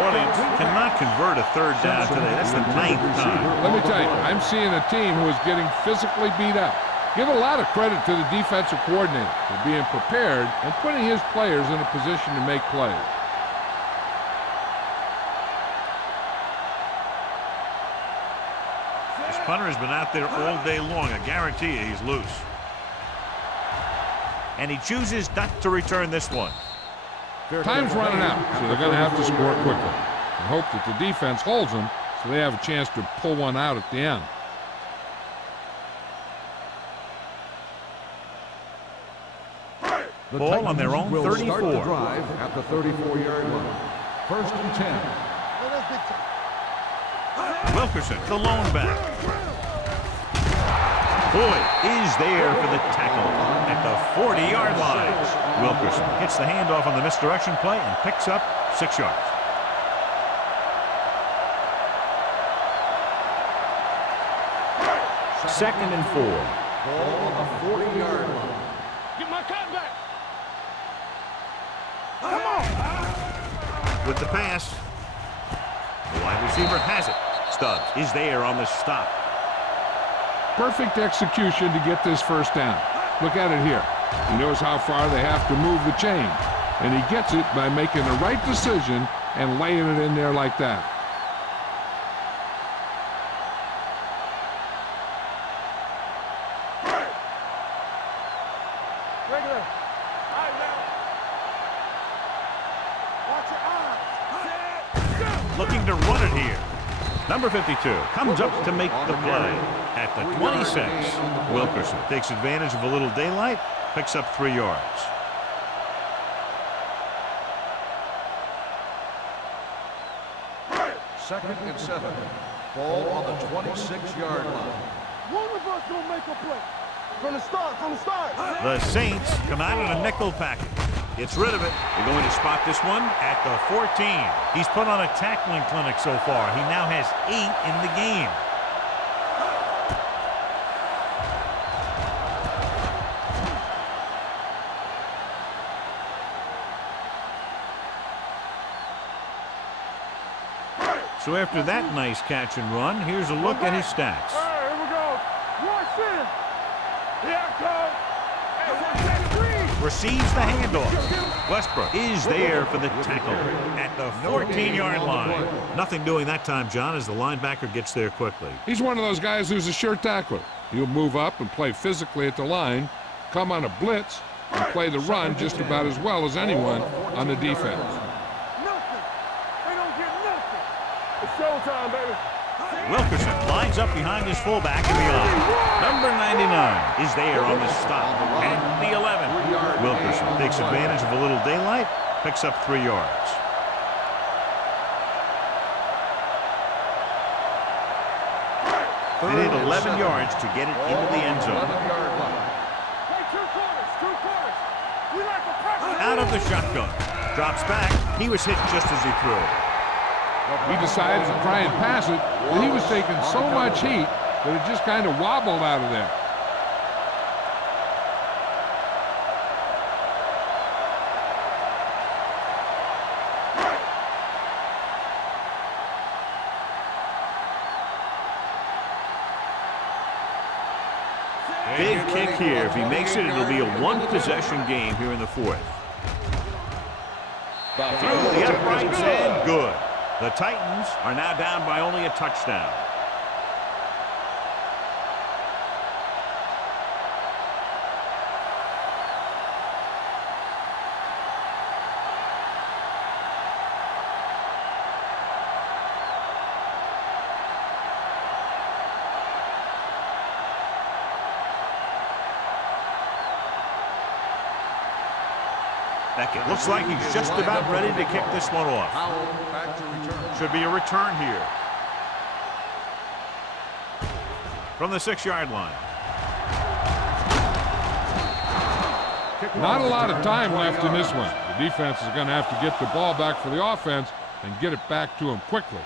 Orleans cannot convert a 3rd down today. That's the 9th time. Let me tell you, I'm seeing a team who is getting physically beat up. Give a lot of credit to the defensive coordinator for being prepared and putting his players in a position to make plays. This punter has been out there all day long. I guarantee you he's loose. And he chooses not to return this one. Time's running out, so they're going to have to score quickly and hope that the defense holds them so they have a chance to pull one out at the end. The Ball Titans on their own will 34. start the drive at the 34-yard line. 1st and 10. Wilkerson, the lone back. Boyd is there for the tackle at the 40-yard line. Wilkerson hits the handoff on the misdirection play and picks up 6 yards. Second and 4. Ball on the 40-yard line. Get my cut back. With the pass, the wide receiver has it. Stubbs is there on the stop. Perfect execution to get this 1st down. Look at it here. He knows how far they have to move the chain, and he gets it by making the right decision and laying it in there like that. Regular. All right, now. Watch your eyes. Looking to run it here. Number 52 comes up to make the play at the 26. Wilkerson takes advantage of a little daylight, picks up 3 yards. Second and 7. Ball on the 26-yard line. One of us gonna make a play. From the start. The Saints come out in a nickel package. Gets rid of it. They're going to spot this one at the 14. He's put on a tackling clinic so far. He now has 8 in the game. So after that nice catch and run, here's a look at his stats. All right, here we go. Watch this. Here I come. Receives the handoff. Westbrook is there for the tackle at the 14-yard line. Nothing doing that time, John, as the linebacker gets there quickly. He's one of those guys who's a sure tackler. He'll move up and play physically at the line, come on a blitz, and play the run just about as well as anyone on the defense. Nothing. They don't get nothing. It's showtime, baby. Wilkerson lines up behind his fullback in the eye. Number 99 is there on the stop at the 11. Wilkerson takes advantage of a little daylight, picks up 3 yards. They need 11 yards to get it into the end zone. Play two quarters. We like a pressure. Out of the shotgun. Drops back. He was hit just as he threw. He decided to try and pass it, but he was taking so much heat that it just kind of wobbled out of there. Big kick here. If he makes it, it'll be a one-possession game here in the 4th. Through the uprights and good. The Titans are now down by only a touchdown. Beckett looks like he's just about ready to kick this one off. Should be a return here. From the 6-yard line. Not a lot of time left in this one. The defense is going to have to get the ball back for the offense and get it back to him quickly.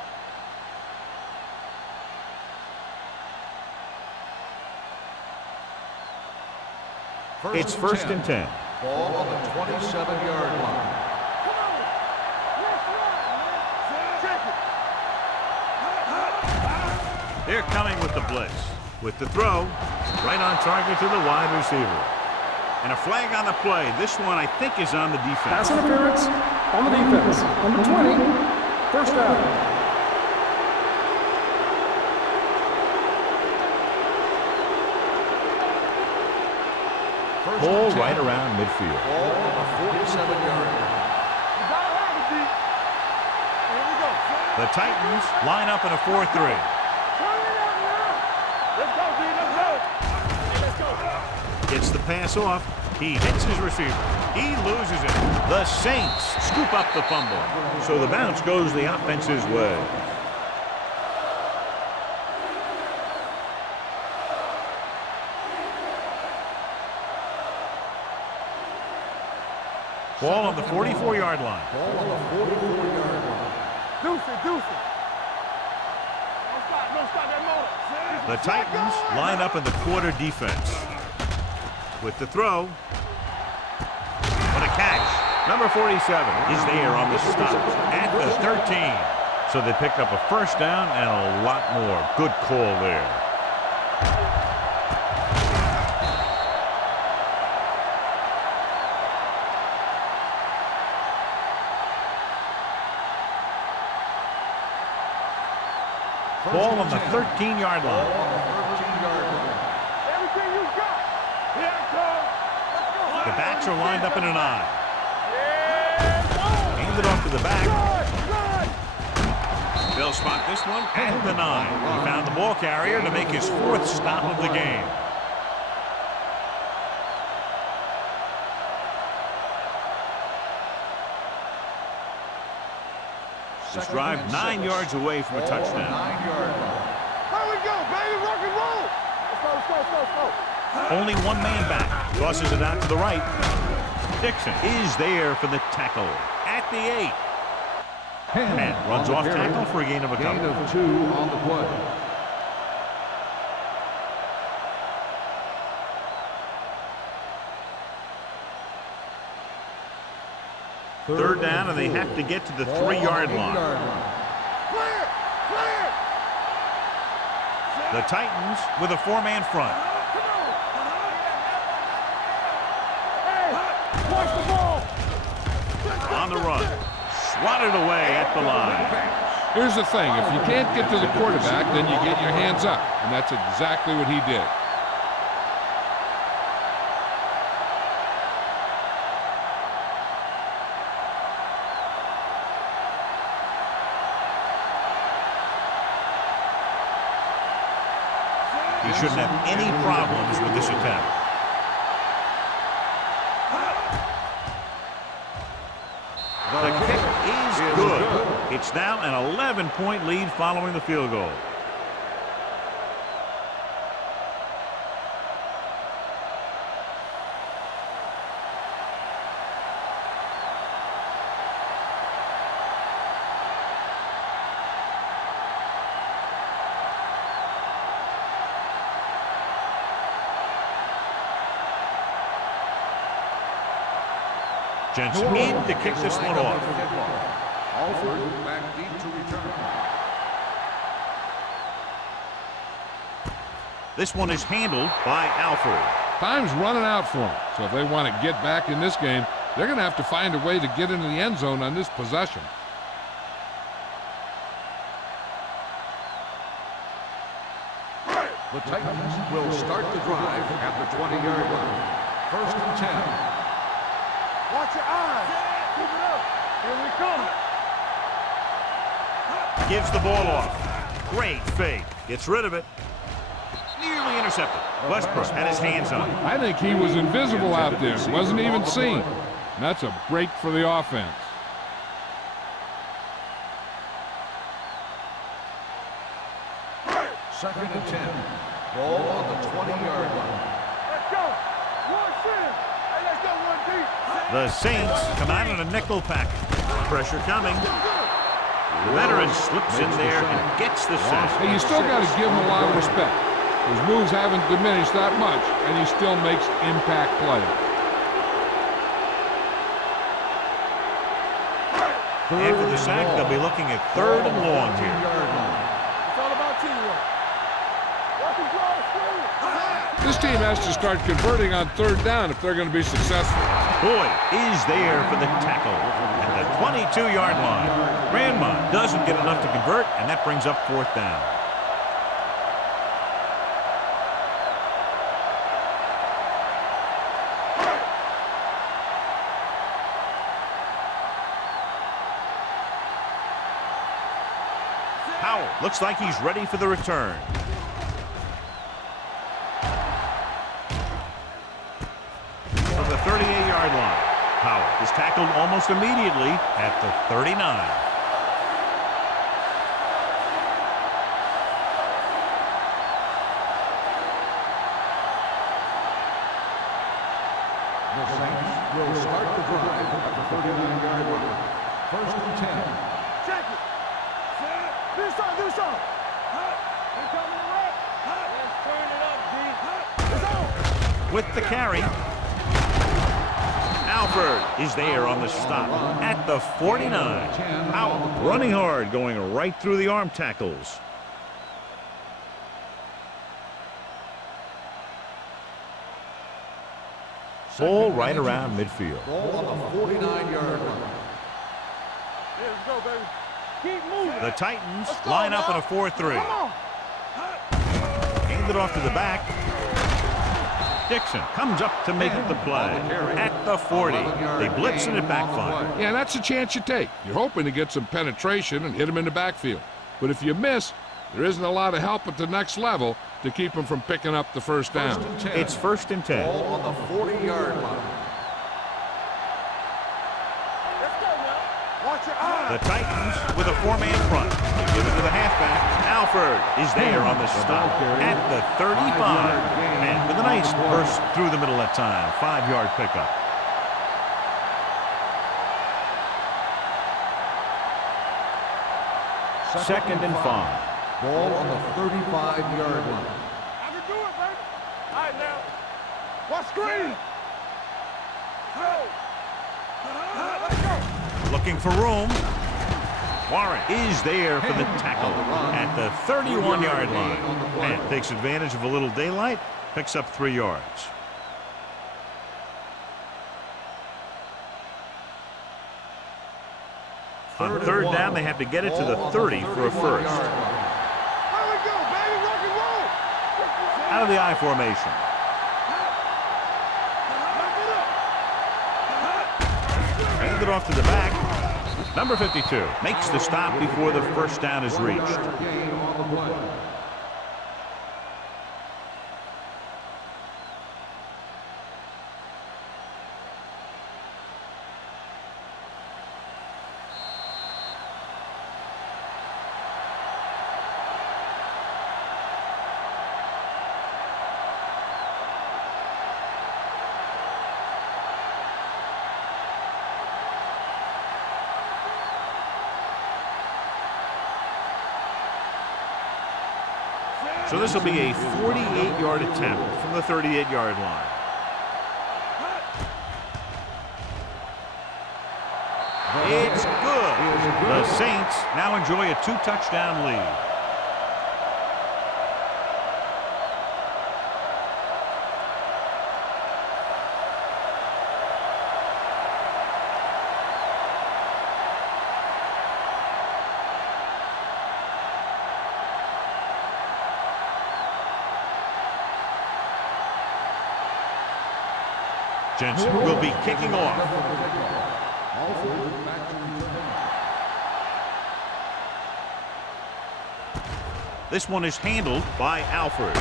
It's first and 10. Ball on the 27-yard line. They're coming with the blitz. With the throw, right on target to the wide receiver. And a flag on the play. This one, I think, is on the defense. Pass interference on the defense. Number 20, first down. Ball right around midfield. Ball on the 47-yard line. The Titans line up in a 4-3. Gets the pass off. He hits his receiver. He loses it. The Saints scoop up the fumble. So the bounce goes the offense's way. Ball on the 44-yard line. Ball on the 44-yard line. Deuce it. Don't stop that motor. The Titans line up in the quarter defense. With the throw. What a catch. Number 47 is there on the stop at the 13. So they pick up a first down and a lot more. Good call there. Ball on the 13-yard line. Everything you got. Here it comes. Let's go. The backs are lined up in an I. Handed off to the back. They'll spot this one at the 9. He found the ball carrier to make his 4th stop of the game. This drive 9 yards away from a touchdown. 9-yard line. Here we go, baby. Rock and roll. Let's go. Only one man back. Tosses it out to the right. Dixon is there for the tackle at the 8. And runs off tackle for a gain of a couple. Gain of 2 on the play. Third down, and they have to get to the 3-yard line. Clear. The Titans with a 4-man front. Hey, watch the ball. On the run. Swatted away at the line. Here's the thing. If you can't get to the quarterback, then you get your hands up. And that's exactly what he did. He shouldn't have any problems with this attempt. The kick is good. It's now an 11-point lead following the field goal. Jensen in to kick this one off. Alford back deep to return. This one is handled by Alford. Time's running out for them. So if they want to get back in this game, they're going to have to find a way to get into the end zone on this possession. The Titans will start the drive at the 20-yard line. First and 10. Watch your eyes. Keep it up. Here we come. Gives the ball off. Great fake. Gets rid of it. Nearly intercepted. Westbrook had his hands on it. I think he was invisible out there. Wasn't even seen. And that's a break for the offense. Second and 10. Ball on the 20-yard line. Let's go. One center. Hey, let's go. One The Saints come out in a nickel pack. Pressure coming. The veteran slips in there and gets the sack. Hey, you still got to give him a lot of respect. His moves haven't diminished that much, and he still makes impact plays. After the sack, they'll be looking at 3rd and long here. It's all about teamwork. This team has to start converting on 3rd down if they're going to be successful. Boyd is there for the tackle at the 22-yard line. Grandma doesn't get enough to convert, and that brings up 4th down. Howell looks like he's ready for the return. From the 38-yard line, Howell is tackled almost immediately at the 39. The Saints will start the drive at the 39-yard line. 1st and 10. Check it. Do some. Here coming the rep. Let's turn it up, D. It's on. With the carry, Alford is there on the stop at the 49. Howell running hard, going right through the arm tackles. Ball right around midfield. Ball on the 49-yard line. Let's go, baby. Keep moving. The Titans line up in a 4-3. Hand it off to the back. Dixon comes up to make the play at the 40. They blitz and it backfires. Yeah, that's a chance you take. You're hoping to get some penetration and hit him in the backfield. But if you miss, there isn't a lot of help at the next level to keep him from picking up the 1st down. It's 1st and 10. Ball on the 40-yard line. Let's go now. Watch your eyes. The Titans with a 4-man front. They give it to the halfback. Alford is there on the stop at the 35. And with a nice burst through the middle that time. 5-yard pickup. Second and 5. Ball on the 35-yard line. I can do it, baby. All right, now. Watch screen. Let's go. Looking for room. Warren is there for the tackle at the 31-yard line. And takes advantage of a little daylight, picks up 3 yards. On 3rd down, they have to get it to the 30 for a first. There we go, baby. Rock and roll. Out of the I formation. Hand it off to the back. Number 52 makes the stop before the 1st down is reached. Game on the play. So this will be a 48-yard attempt from the 38-yard line. It's good. The Saints now enjoy a 2-touchdown lead. Jensen will be kicking off. This one is handled by Alford.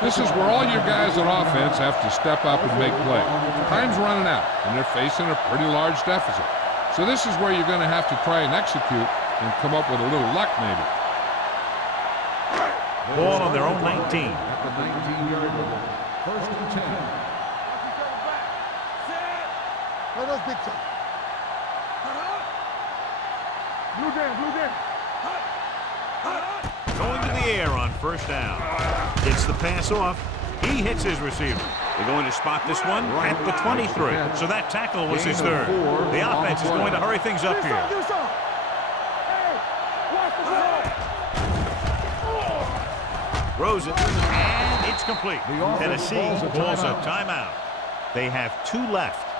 This is where all your guys on offense have to step up and make plays. Time's running out, and they're facing a pretty large deficit. So this is where you're going to have to try and execute and come up with a little luck maybe. Ball on their own 19. At the 19-yard line. First and 10. Let us big time. Blue down. Going to the air on first down. Gets the pass off. He hits his receiver. They're going to spot this one at the 23. So that tackle was his third. The offense is going to hurry things up here. Throws it, and it's complete. Tennessee calls a timeout. They have 2 left.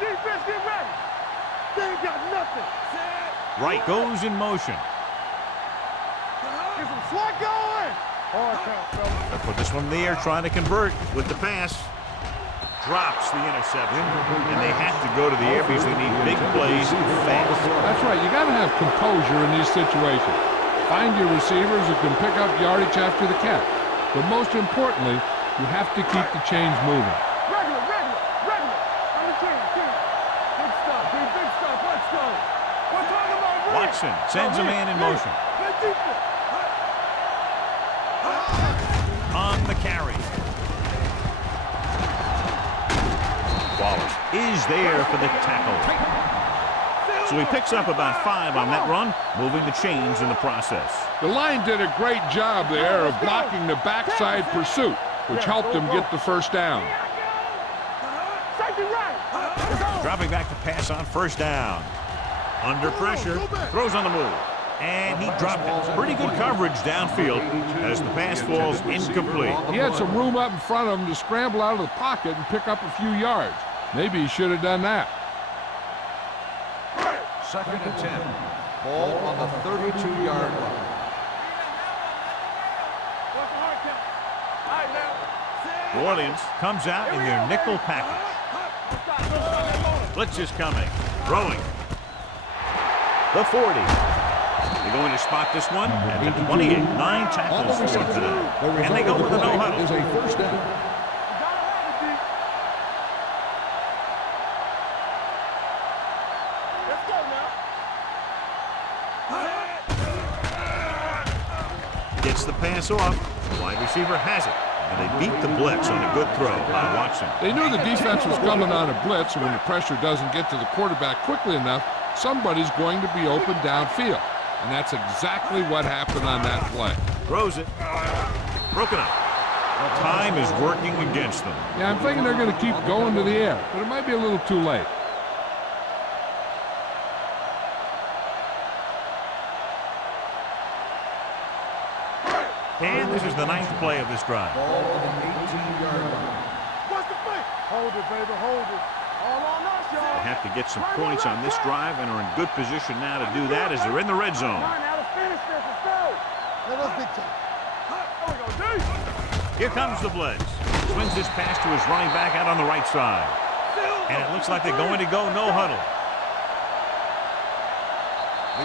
Defense, get ready. They ain't got nothing. Right goes in motion. Get some slot going. Hard count, fellas. They'll put this one in the air, trying to convert with the pass. Drops the interception, and they have to go to the air because they need big plays fast. That's right. You got to have composure in these situations. Find your receivers who can pick up yardage after the catch. But most importantly, you have to keep the chains moving. Regular. I'm the king. Big stuff, dude. Big stuff. Let's go. We're talking about Rick. Watson sends a man in motion. Good defense. On the carry. Wallace is there for the tackle. So he picks up about 5 on that run, moving the chains in the process. The line did a great job there of blocking the backside pursuit, which helped them get the first down. Safety right. Dropping back to pass on first down. Under pressure, throws on the move. And he dropped it. Pretty good coverage downfield as the pass falls incomplete. He had some room up in front of him to scramble out of the pocket and pick up a few yards. Maybe he should have done that. Second and 10. Ball on the 32-yard line. New Orleans comes out in their nickel package. Blitz is coming. Throwing. The 40. They're going to spot this one at the 28. 9 tackles for him today. And they go with the no huddle. Is a first down. Gets the pass off. The wide receiver has it. And they beat the blitz on a good throw by Watson. They knew the defense was coming on a blitz, and when the pressure doesn't get to the quarterback quickly enough, somebody's going to be open downfield. And that's exactly what happened on that play. Throws it. Broken up. Time is working against them. Yeah, I'm thinking they're going to keep going to the air, but it might be a little too late. And this is the 9th play of this drive. Ball on the 18-yard line. What's the play? Hold it, baby, hold it. All on us, y'all. They have to get some points on this drive and are in good position now to do that as they're in the red zone. Now let's finish this. Let's go. Let us big time. There we go, D. Here comes the blitz. Swings this pass to his running back out on the right side. And it looks like they're going to go no huddle.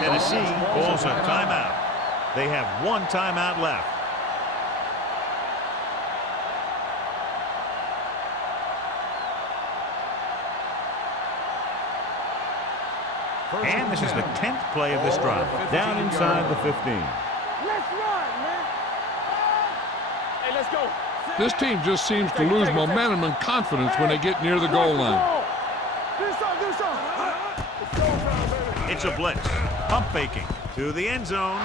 Tennessee calls a timeout. They have 1 timeout left. And this is the 10th play of this drive. Down inside the 15. Let's run, man. Hey, let's go. This team just seems to lose momentum and confidence when they get near the goal line. Do something. It's a blitz. Pump faking to the end zone.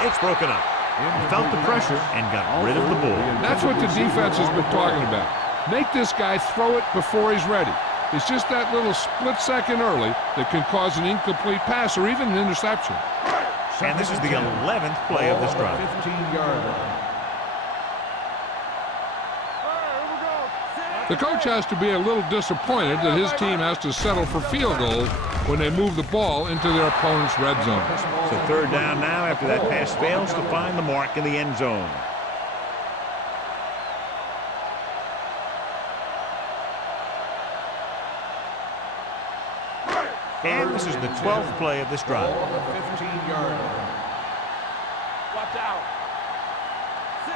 It's broken up. He felt the pressure and got rid of the ball. That's what the defense has been talking about. Make this guy throw it before he's ready. It's just that little split second early that can cause an incomplete pass or even an interception. And this is the 11th play of this drive. 15-yard line. The coach has to be a little disappointed that his team has to settle for field goals when they move the ball into their opponent's red zone. So 3rd down now after that pass fails to find the mark in the end zone. And this is the 12th play of this drive. Ball on the 15-yard line. Watch out.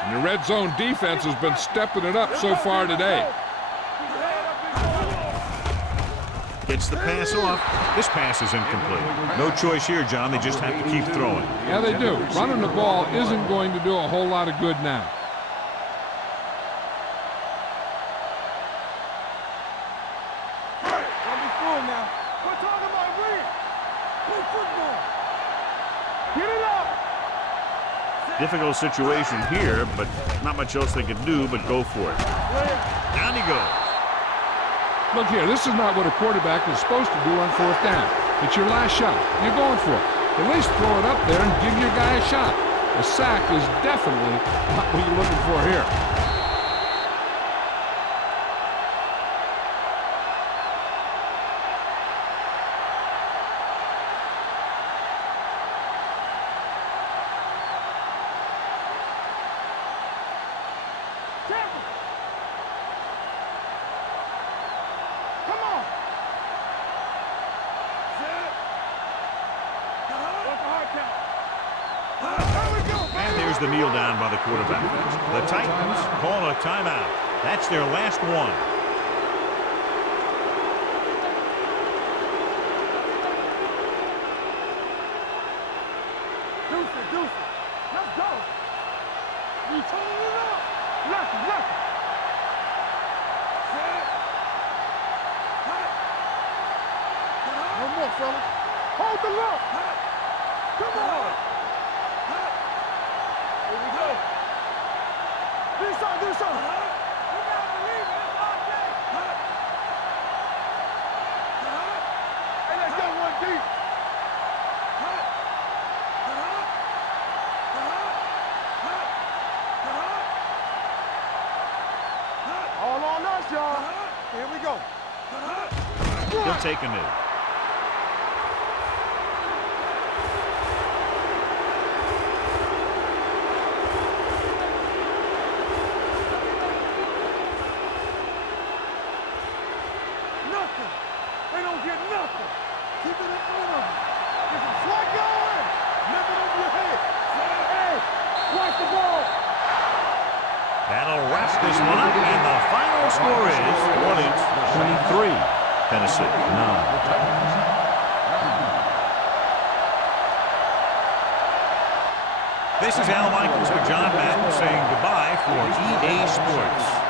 And the red zone defense has been stepping it up so far today. Gets the pass off. This pass is incomplete. No choice here, John. They just have to keep throwing. Yeah, they do. Running the ball isn't going to do a whole lot of good now. Don't be fooled now. We're talking about real. Play football. Get it up. Difficult situation here, but not much else they can do but go for it. Down he goes. Look here, this is not what a quarterback is supposed to do on 4th down. It's your last shot. You're going for it. At least throw it up there and give your guy a shot. A sack is definitely not what you're looking for here. And there's the kneel down by the quarterback. The Titans call a timeout. That's their last one. Deuce. Let's go. You turning it up. Left. No more, fella. Hold the look. Come on. Here we go. Do something. You gotta believe it. It's all day. Hey, let's go one deep. All on us, y'all. Here we go. He'll take a knee. Nothing. They don't get nothing. Keep it in front of them. There's a flag going. Lift it over your head. Hey, watch the ball. That'll wrap this one up, and the final score is 20-23. Tennessee, 9. This is Al Michaels with John Madden saying goodbye for EA Sports.